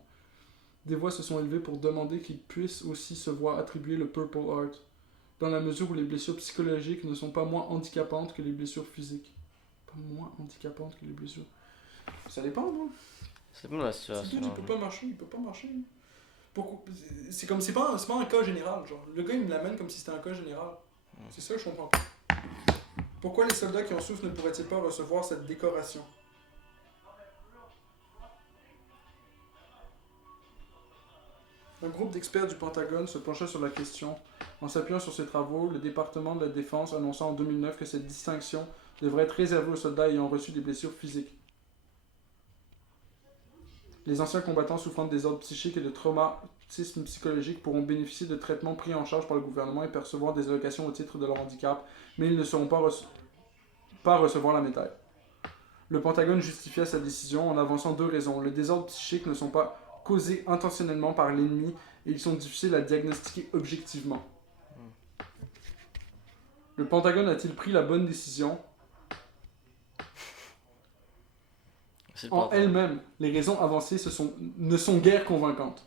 Des voix se sont élevées pour demander qu'ils puissent aussi se voir attribuer le Purple Heart, dans la mesure où les blessures psychologiques ne sont pas moins handicapantes que les blessures physiques. Pas moins handicapantes que les blessures. Ça dépend, moi. C'est pas la C'est situation. bien, il peut pas marcher. Pourquoi? C'est comme, c'est pas un cas général, genre. Le gars, il me l'amène comme si c'était un cas général. C'est ça que je comprends pas. Pourquoi les soldats qui en souffrent ne pourraient-ils pas recevoir cette décoration? Un groupe d'experts du Pentagone se pencha sur la question. En s'appuyant sur ses travaux, le département de la Défense annonça en 2009 que cette distinction devrait être réservée aux soldats ayant reçu des blessures physiques. Les anciens combattants souffrant de désordres psychiques et de traumatismes psychologiques pourront bénéficier de traitements pris en charge par le gouvernement et percevoir des allocations au titre de leur handicap, mais ils ne seront pas recevoir la médaille. Le Pentagone justifia sa décision en avançant deux raisons. Les désordres psychiques ne sont pas causés intentionnellement par l'ennemi et ils sont difficiles à diagnostiquer objectivement. Le Pentagone a-t-il pris la bonne décision? En elle-même, les raisons avancées ne sont guère convaincantes.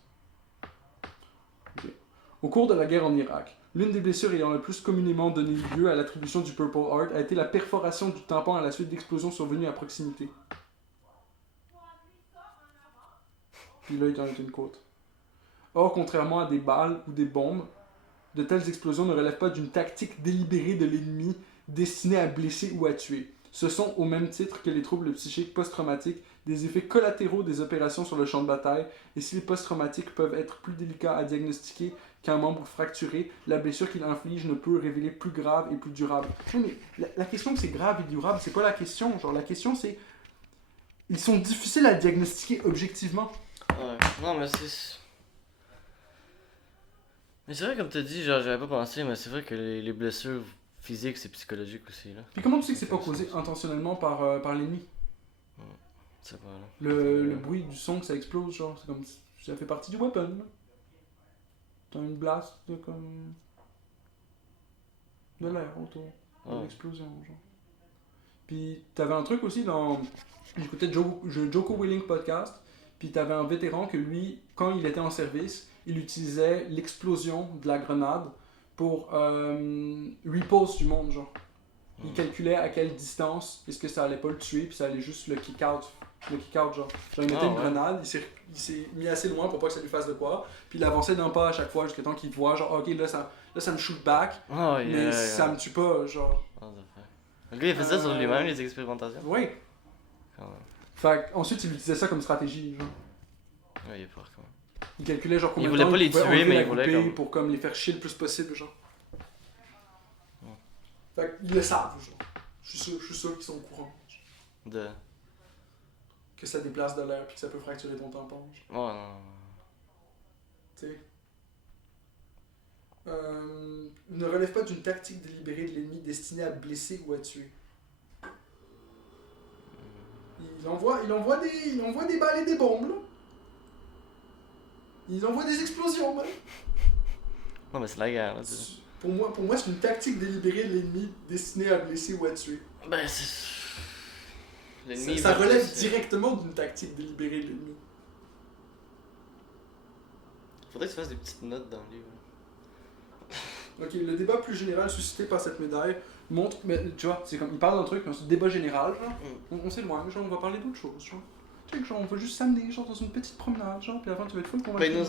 Okay. Au cours de la guerre en Irak, l'une des blessures ayant le plus communément donné lieu à l'attribution du Purple Heart a été la perforation du tympan à la suite d'explosions survenues à proximité. Puis là, il y en a une quote. Or, contrairement à des balles ou des bombes, de telles explosions ne relèvent pas d'une tactique délibérée de l'ennemi destinée à blesser ou à tuer. Ce sont, au même titre que les troubles psychiques post-traumatiques, des effets collatéraux des opérations sur le champ de bataille, et si les post-traumatiques peuvent être plus délicats à diagnostiquer qu'un membre fracturé, la blessure qu'il inflige ne peut révéler plus grave et plus durable. Oui, mais la question que c'est grave et durable, c'est pas la question. Genre, la question c'est... Ils sont difficiles à diagnostiquer objectivement. Ouais. Non, mais c'est... Mais c'est vrai, comme t'as dit, genre, j'avais pas pensé, mais c'est vrai que les blessures physiques, c'est psychologique aussi, là. Puis comment tu sais que c'est pas causé intentionnellement par l'ennemi? C'est pas, là. Le bruit du son que ça explose, genre, c'est comme... Ça fait partie du weapon, là. T'as une blast de comme... de l'air autour. De l'explosion, genre. Puis t'avais un truc aussi dans... J'écoutais Joko Willink podcast, puis t'avais un vétéran que lui, quand il était en service, il utilisait l'explosion de la grenade pour repose du monde, genre. Il calculait à quelle distance est-ce que ça allait pas le tuer, puis ça allait juste le kick out. Le kick out, genre. Genre, il mettait une grenade, il s'est mis assez loin pour pas que ça lui fasse de quoi, puis il avançait d'un pas à chaque fois jusqu'à temps qu'il voit, genre, ok, là ça me shoot back, mais ça me tue pas, genre. Le gars, il faisait ça sur lui-même, les expérimentations. Oui. Fait ensuite, il utilisait ça comme stratégie, genre. Ouais, il est fort, quand même. Il calculait, genre, combien de temps il voulait pas les tuer, mais il voulait comme... pour comme les faire chier le plus possible, genre. Fait qu'ils le savent, genre. Je suis sûr qu'ils sont au courant. De... Que ça déplace de l'air, puis que ça peut fracturer ton tampon. Genre. Ouais, non. Tu sais. Ne relève pas d'une tactique délibérée de l'ennemi destinée à blesser ou à tuer. Il envoie des balles et des bombes, là. Il envoie des explosions, man. Non, mais c'est la guerre, là. Pour moi, c'est une tactique délibérée de l'ennemi destinée à blesser ou à tuer. Ben, c'est... Ça relève directement d'une tactique délibérée de l'ennemi. Faudrait que tu fasses des petites notes dans le livre. Ok, le débat plus général suscité par cette médaille montre... Mais tu vois, c'est comme... Il parle d'un truc, mais c'est un débat général, genre. On s'éloigne, genre, on va parler d'autre chose, genre. Tu sais, genre, on va juste s'amener, genre, dans une petite promenade, genre, puis avant, tu vas être full convaincu. Ben,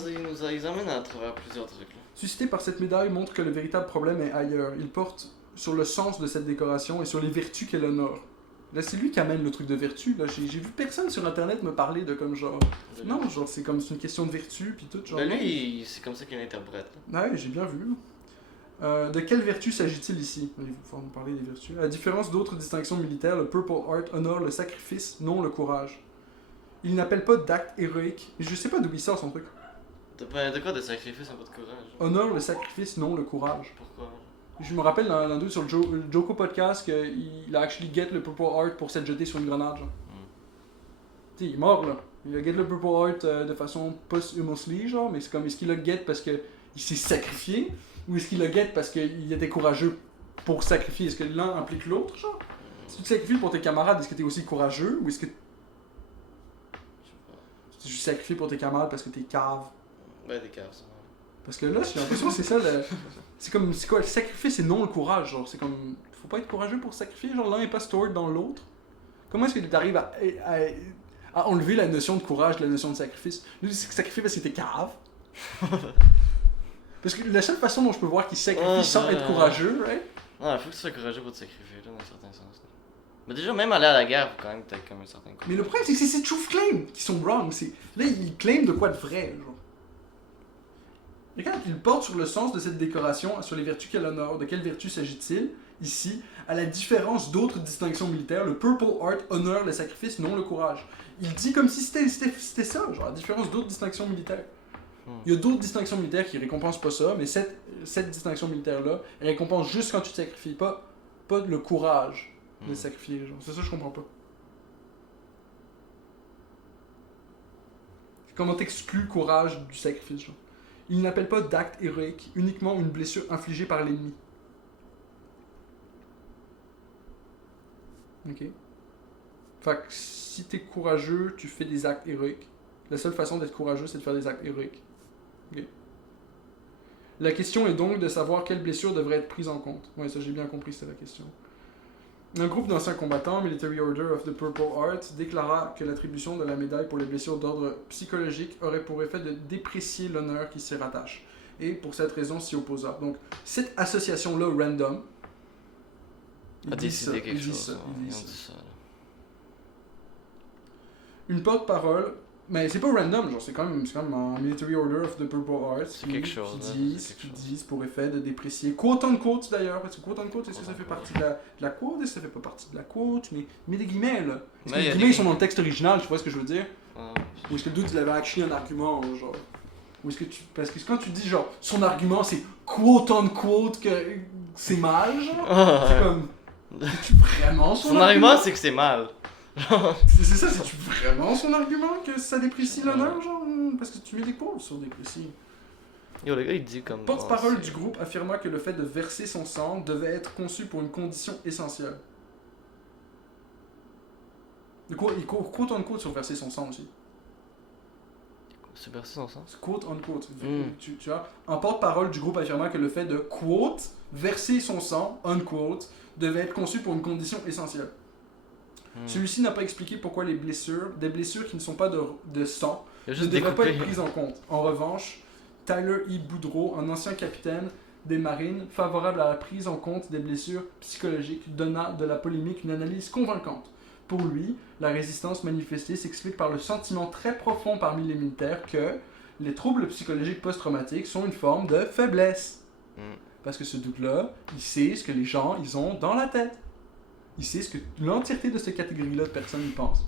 ils emmènent à travers plusieurs trucs, là. Suscité par cette médaille montre que le véritable problème est ailleurs. Il porte sur le sens de cette décoration et sur les vertus qu'elle honore. Là, c'est lui qui amène le truc de vertu, là. J'ai vu personne sur internet me parler de comme genre... Non, genre, c'est comme c'est une question de vertu, puis tout, genre... Ben lui, c'est comme ça qu'il l'interprète, là. Ouais, j'ai bien vu. De quelle vertu s'agit-il ici? Il faut nous parler des vertus. À la différence d'autres distinctions militaires, le Purple Heart honore le sacrifice, non le courage. Il n'appelle pas d'acte héroïque. Je sais pas d'où il sort son truc. De quoi de sacrifice, un peu de courage? Honore le sacrifice, non le courage. Pourquoi? Je me rappelle dans un doute sur le Joko podcast qu'il a actually get le Purple Heart pour s'être jeté sur une grenade, genre. Tu sais, il est mort, là. Il a get le Purple Heart de façon posthumously, genre, mais c'est comme, est-ce qu'il l'a get parce qu'il s'est sacrifié? Ou est-ce qu'il l'a get parce qu'il était courageux pour sacrifier? Est-ce que l'un implique l'autre, genre? Si tu te sacrifies pour tes camarades, est-ce que t'es aussi courageux? Ou est-ce que... tu te sacrifies pour tes camarades parce que t'es cave? Ouais, des caves, ça. Parce que là, j'ai l'impression que c'est ça, c'est comme, c'est quoi, le sacrifice et non le courage, genre, c'est comme, faut pas être courageux pour sacrifier, genre, l'un est pas stored dans l'autre. Comment est-ce que tu arrives à enlever la notion de courage de la notion de sacrifice? Lui, c'est sacrifier parce que t'es cave. Parce que la seule façon dont je peux voir qu'il sacrifie sans être courageux, right? Ouais, faut que tu sois courageux pour te sacrifier, là, dans un certain sens. Là. Mais déjà, même aller à la guerre, faut quand même peut-être comme un certain courage. Mais le problème, c'est que c'est ces truth claims qui sont wrong. Là, ils claiment de quoi de vrai, genre. Regarde, il porte sur le sens de cette décoration, sur les vertus qu'elle honore. De quelle vertu s'agit-il, ici? À la différence d'autres distinctions militaires, le Purple Heart honore le sacrifice, non le courage. Il dit comme si c'était ça, genre, à la différence d'autres distinctions militaires. Il y a d'autres distinctions militaires qui récompensent pas ça, mais cette distinction militaire-là, elle récompense juste quand tu te sacrifies, pas le courage de sacrifier, genre. C'est ça que je comprends pas. Comment t'exclus le courage du sacrifice, genre? Il n'appelle pas d'acte héroïque, uniquement une blessure infligée par l'ennemi. Ok. Fait que si t'es courageux, tu fais des actes héroïques. La seule façon d'être courageux, c'est de faire des actes héroïques. Ok. La question est donc de savoir quelle blessure devrait être prise en compte. Ouais, ça j'ai bien compris, c'est la question. Un groupe d'anciens combattants, Military Order of the Purple Heart, déclara que l'attribution de la médaille pour les blessures d'ordre psychologique aurait pour effet de déprécier l'honneur qui s'y rattache, et pour cette raison s'y opposa. Donc, cette association-là, random, a décidé quelque chose. Une porte-parole Mais c'est pas random, genre c'est quand même un Military Order of the Purple Heart C'est quelque chose, qui disent pour effet de déprécier, quote unquote d'ailleurs, parce que quote unquote, est-ce que ça fait partie de la quote, est-ce que ça fait pas partie de la quote, mais des guillemets là. Est-ce que les guillemets ils sont dans le texte original, tu vois ce que je veux dire? Ou est-ce que le dude il avait actually un argument, genre? Ou est-ce que parce que quand tu dis genre, son argument c'est quote unquote que c'est mal, genre, c'est comme, c'est-tu vraiment son argument c'est que c'est mal. C'est ça, c'est-tu vraiment son argument que ça déprécie l'honneur, genre? Parce que tu mets des pauses sur déprécie. Yo, le gars il dit comme. Porte-parole du groupe affirma que le fait de verser son sang devait être conçu pour une condition essentielle. De quoi, il quote unquote sur verser son sang aussi. C'est verser son sang? C'est quote unquote. Tu vois? Un porte-parole du groupe affirma que le fait de quote verser son sang, unquote, devait être conçu pour une condition essentielle. Celui-ci n'a pas expliqué pourquoi des blessures qui ne sont pas de sang, ne devraient pas être prises en compte. En revanche, Tyler E. Boudreau, un ancien capitaine des marines, favorable à la prise en compte des blessures psychologiques, donna de la polémique une analyse convaincante. Pour lui, la résistance manifestée s'explique par le sentiment très profond parmi les militaires que les troubles psychologiques post-traumatiques sont une forme de faiblesse. Parce que ce dude-là, il sait ce que les gens ils ont dans la tête. Il sait ce que l'entièreté de cette catégorie-là de personnes y pensent.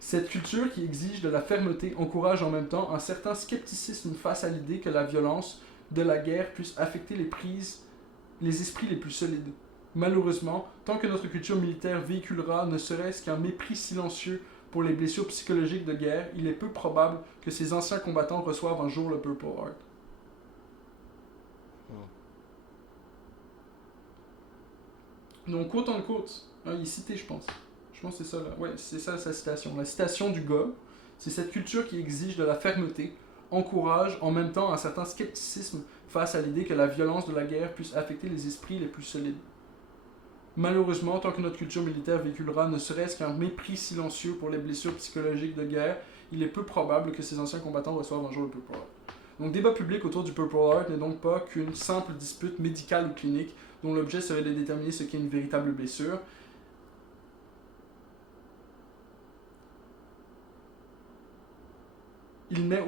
Cette culture qui exige de la fermeté encourage en même temps un certain scepticisme face à l'idée que la violence de la guerre puisse affecter les esprits les plus solides. Malheureusement, tant que notre culture militaire véhiculera ne serait-ce qu'un mépris silencieux pour les blessures psychologiques de guerre, il est peu probable que ces anciens combattants reçoivent un jour le Purple Heart. Donc, quote unquote, il est cité, je pense. Je pense que c'est ça, là. Ouais, c'est ça sa citation. La citation du gars, c'est cette culture qui exige de la fermeté, encourage en même temps un certain scepticisme face à l'idée que la violence de la guerre puisse affecter les esprits les plus solides. Malheureusement, tant que notre culture militaire véhiculera ne serait-ce qu'un mépris silencieux pour les blessures psychologiques de guerre, il est peu probable que ces anciens combattants reçoivent un jour le Purple Heart. Donc, débat public autour du Purple Heart n'est donc pas qu'une simple dispute médicale ou clinique dont l'objet serait de déterminer ce qu'est une véritable blessure. Il met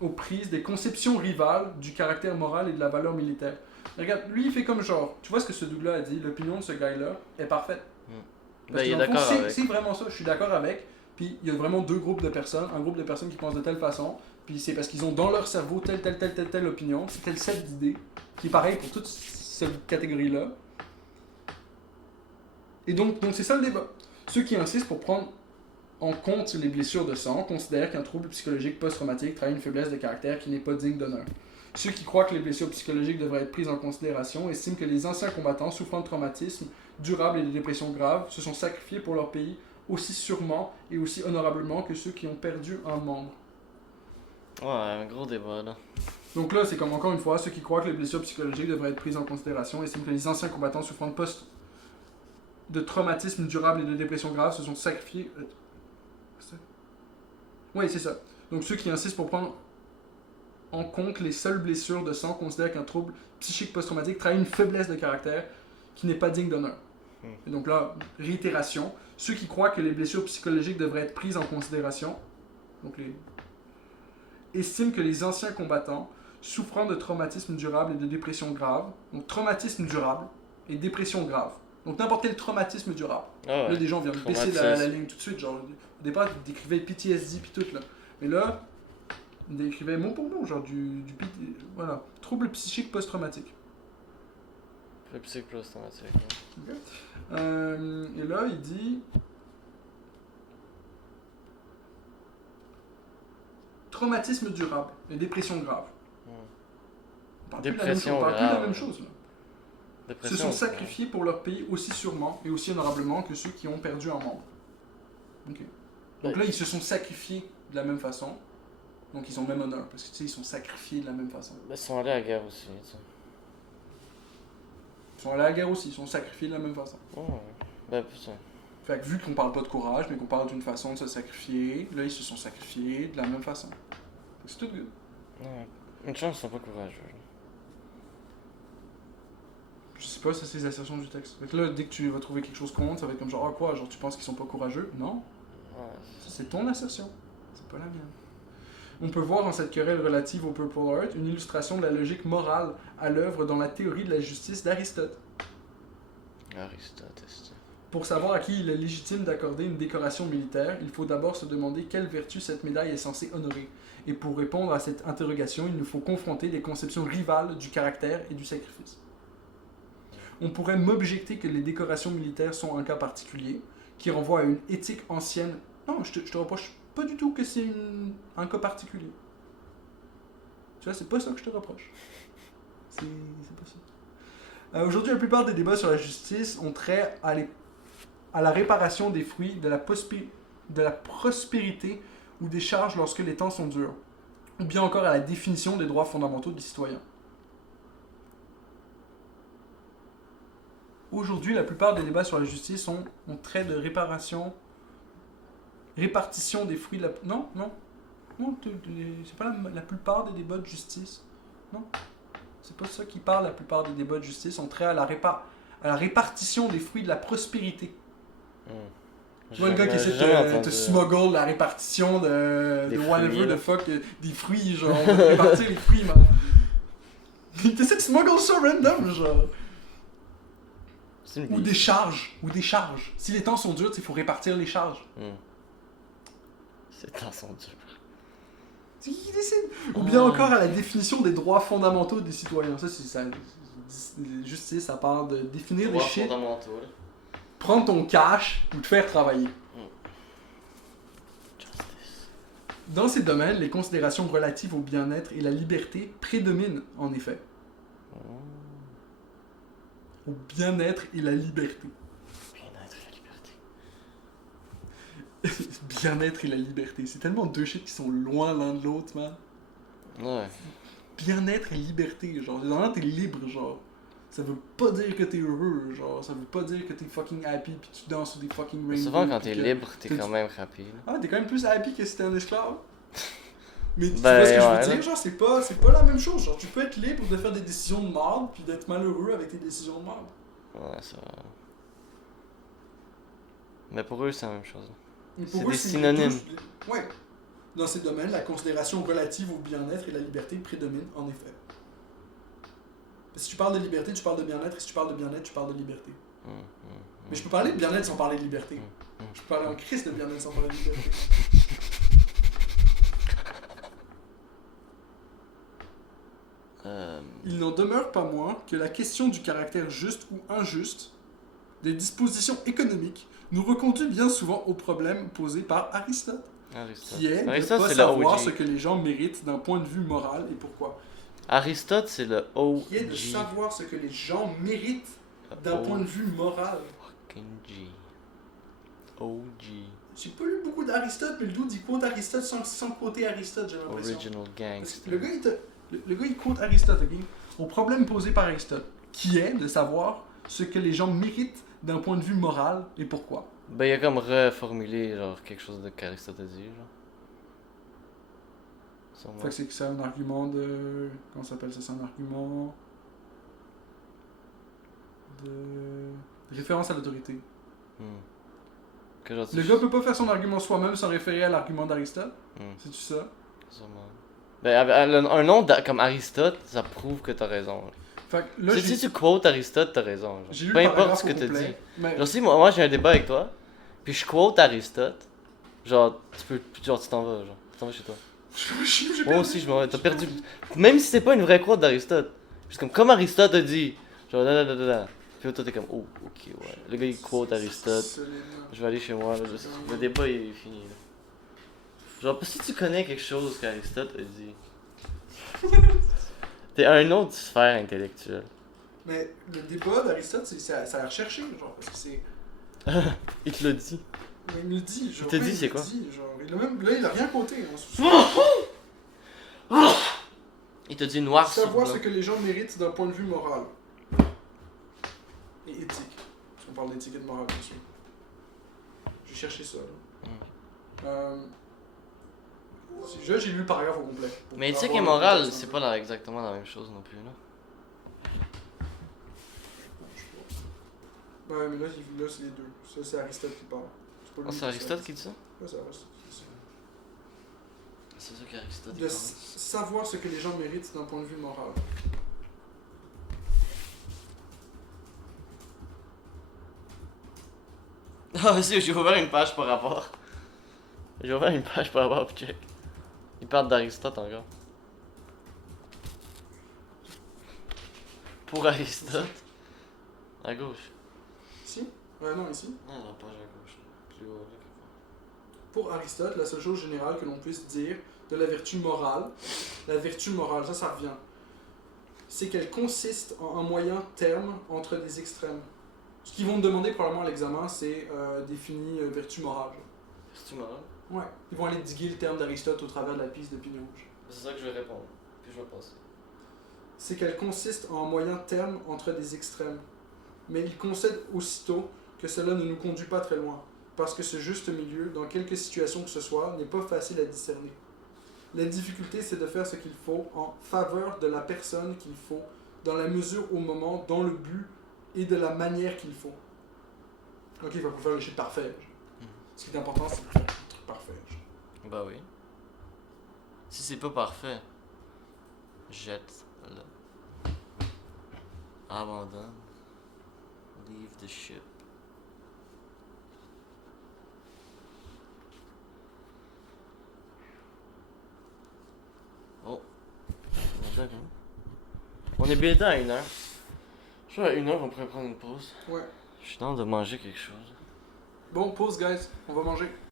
aux prises des conceptions rivales du caractère moral et de la valeur militaire. Regarde, lui il fait comme genre, tu vois ce que ce dude-là a dit, l'opinion de ce gars-là est parfaite. Parce il est que dans le d'accord fond, avec. c'est vraiment ça, je suis d'accord avec. Puis il y a vraiment deux groupes de personnes, un groupe de personnes qui pensent de telle façon, puis c'est parce qu'ils ont dans leur cerveau telle opinion, tel set d'idées, qui est pareil pour toute cette catégorie-là. Et donc c'est ça le débat. Ceux qui insistent pour prendre en compte les blessures de sang considèrent qu'un trouble psychologique post-traumatique trahit une faiblesse de caractère qui n'est pas digne d'honneur. Ceux qui croient que les blessures psychologiques devraient être prises en considération estiment que les anciens combattants souffrant de traumatismes durables et de dépressions graves se sont sacrifiés pour leur pays aussi sûrement et aussi honorablement que ceux qui ont perdu un membre. Ouais, un gros débat là. Donc là, c'est comme encore une fois, ceux qui croient que les blessures psychologiques devraient être prises en considération estiment que les anciens combattants souffrant de traumatismes durables et de dépressions graves se sont sacrifiés. Oui, c'est ça. Donc ceux qui insistent pour prendre en compte les seules blessures de sang considèrent qu'un trouble psychique post-traumatique trahit une faiblesse de caractère qui n'est pas digne d'honneur. Et donc là, réitération. Ceux qui croient que les blessures psychologiques devraient être prises en considération, donc estiment que les anciens combattants souffrant de traumatisme durable et de dépression grave, donc traumatisme durable et dépression grave. Donc n'importe quel traumatisme durable. Ah ouais. Là, des gens viennent baisser la ligne tout de suite. Genre, au départ, ils décrivaient PTSD puis tout là. Mais là, ils décrivaient mot pour mot, genre voilà, trouble psychique post-traumatique. Le psychique post-traumatique. Okay. Et là, il dit traumatisme durable et dépression grave. On parle plus de la même chose là. Se sont sacrifiés pour leur pays aussi sûrement et aussi honorablement que ceux qui ont perdu un membre. Okay. Donc là, ils se sont sacrifiés de la même façon. Donc ils ont le même honneur, parce que tu sais, ils sont sacrifiés de la même façon. Ils sont allés à la guerre aussi, tu sais. Ils sont allés à la guerre aussi, ils sont sacrifiés de la même façon. Putain. Fait que vu qu'on parle pas de courage, mais qu'on parle d'une façon de se sacrifier, là ils se sont sacrifiés de la même façon. C'est tout good. Ouais. Une chance, ils sont pas courageux. Je sais pas, ça c'est les assertions du texte. Fait que là, dès que tu vas trouver quelque chose contre, ça va être comme genre, ah quoi, genre tu penses qu'ils sont pas courageux? Non. Ouais. Ça, c'est ton assertion. C'est pas la mienne. On peut voir en cette querelle relative au Purple Heart une illustration de la logique morale à l'œuvre dans la théorie de la justice d'Aristote. Aristote, est-ce que... Pour savoir à qui il est légitime d'accorder une décoration militaire, il faut d'abord se demander quelle vertu cette médaille est censée honorer. Et pour répondre à cette interrogation, il nous faut confronter les conceptions rivales du caractère et du sacrifice. On pourrait m'objecter que les décorations militaires sont un cas particulier, qui renvoie à une éthique ancienne. Non, je te reproche pas du tout que c'est un cas particulier. Tu vois, c'est pas ça que je te reproche. C'est pas ça. Aujourd'hui, la plupart des débats sur la justice ont trait à la réparation des fruits de la prospérité ou des charges lorsque les temps sont durs, ou bien encore à la définition des droits fondamentaux des citoyens. Aujourd'hui, la plupart des débats sur la justice ont trait de répartition des fruits de la... Non, c'est pas la plupart des débats de justice. Non, c'est pas ça qui parle, la plupart des débats de justice ont trait à la répartition des fruits de la prospérité. Tu vois le gars qui essaie de te smuggle la répartition de whatever the fuck, des fruits, genre, de répartir les fruits, man. Il essaie de smuggle ça random, genre. Ou des charges. Si les temps sont durs, il faut répartir les charges. Les temps sont durs. Il décide. Ou bien encore à la définition des droits fondamentaux des citoyens. Ça, c'est ça. Justice, ça parle de définir des shit. Fondamentaux, là. Prendre ton cash ou te faire travailler. Dans ces domaines, les considérations relatives au bien-être et la liberté prédominent, en effet. Au bien-être et la liberté. Bien-être et la liberté. Bien-être et la liberté. C'est tellement deux shit qui sont loin l'un de l'autre, man. Ouais. Bien-être et liberté, genre. Dans t'es libre, genre. Ça veut pas dire que t'es heureux, genre. Ça veut pas dire que t'es fucking happy pis tu danses sur des fucking rainbows. Souvent, quand t'es libre, t'es quand même rapide. Ah, t'es quand même plus happy que si t'es un esclave. Mais tu Ben, vois ce que je ouais, veux dire, genre, c'est pas la même chose. Genre, tu peux être libre de faire des décisions de merde puis d'être malheureux avec tes décisions de merde. Ouais, ça va. Mais pour eux, c'est la même chose. C'est des synonymes. Ouais. Dans ces domaines, la considération relative au bien-être et la liberté prédomine, en effet. Si tu parles de liberté, tu parles de bien-être, et si tu parles de bien-être, tu parles de liberté. Mais je peux parler de bien-être sans parler de liberté. Je peux parler en crise de bien-être sans parler de liberté. Il n'en demeure pas moins que la question du caractère juste ou injuste des dispositions économiques nous reconduit bien souvent au problème posé par Aristote. Qui est de ne pas savoir ce que les gens méritent d'un point de vue moral et pourquoi. Aristote, c'est le OG. Qui est de savoir ce que les gens méritent d'un point de vue moral. Fucking G. OG. J'ai pas lu beaucoup d'Aristote, mais le dude il quote Aristote sans quoter Aristote, j'ai l'impression. Original gangster. Le gars il quote Aristote, ok? Au problème posé par Aristote, qui est de savoir ce que les gens méritent d'un point de vue moral et pourquoi. Ben, il a comme reformulé genre quelque chose de qu'Aristote a dit, genre. Fait que c'est un argument de... Comment ça s'appelle ça? C'est un argument... de... référence à l'autorité. Le gars peut pas faire son argument soi-même sans référer à l'argument d'Aristote? C'est-tu ça? Sûrement. Ben, un nom comme Aristote, ça prouve que t'as raison. Fait que là, si tu quotes Aristote, t'as raison. Genre. Peu importe ce que t'as dit. Mais... Genre, si moi j'ai un débat avec toi, puis je quote Aristote, genre, tu t'en vas, genre. Tu t'en vas chez toi. Moi aussi, je m'en vais. T'as perdu. Même si c'est pas une vraie quote d'Aristote. Juste comme Aristote a dit. Genre, là. Puis toi, t'es comme, oh, ok, ouais. Le gars, il quote Aristote. Je vais aller chez moi, là. Le débat, il est fini, là. Genre, si tu connais quelque chose qu'Aristote a dit, t'es un autre sphère intellectuelle. Mais le débat d'Aristote, ça a recherché, genre, parce que c'est... Il te l'a dit. Mais il me le dit, genre. Il te dit, c'est quoi? Il a rien compté. Il te dit noir sur savoir blanc. Ce que les gens méritent d'un point de vue moral. Et éthique. Parce qu'on parle d'éthique et de morale, bien sûr. J'ai cherché ça, là. J'ai lu le paragraphe au complet. Mais éthique et morale, c'est pas exactement la même chose non plus, là. Ouais, mais là c'est les deux. Ça, c'est Aristote qui parle. C'est Aristote qui dit ça? Ouais, c'est Aristote qui dit ça. C'est ça qu'Aristote de savoir ce que les gens méritent d'un point de vue moral. Ah, si, j'ai ouvert une page par rapport. J'ai ouvert une page par rapport, puis check. Il parle d'Aristote encore. Pour Aristote. À gauche. Ici? Ouais, non, ici. Ah, la page à gauche. Plus haut, là. Pour Aristote, la seule chose générale que l'on puisse dire de la vertu morale, ça revient, c'est qu'elle consiste en un moyen terme entre des extrêmes. Ce qu'ils vont me demander probablement à l'examen, c'est défini vertu morale. C'est-tu marrant? Ouais. Ils vont aller diguer le terme d'Aristote au travers de la piste de Pinonge. C'est ça que je vais répondre. Puis je vais passer. C'est qu'elle consiste en un moyen terme entre des extrêmes. Mais il concède aussitôt que cela ne nous conduit pas très loin, parce que ce juste milieu, dans quelque situation que ce soit, n'est pas facile à discerner. La difficulté, c'est de faire ce qu'il faut en faveur de la personne qu'il faut, dans la mesure, au moment, dans le but et de la manière qu'il faut. Ok, il va faire le shit parfait. Ce qui est important, c'est de faire le truc parfait. Bah oui. Si c'est pas parfait, jette-le. Abandonne. Leave the ship. Oh. On est bien temps à 1h. Je crois à 1h on pourrait prendre une pause. Ouais. Je suis dans de manger quelque chose. Bon, pause, guys. On va manger.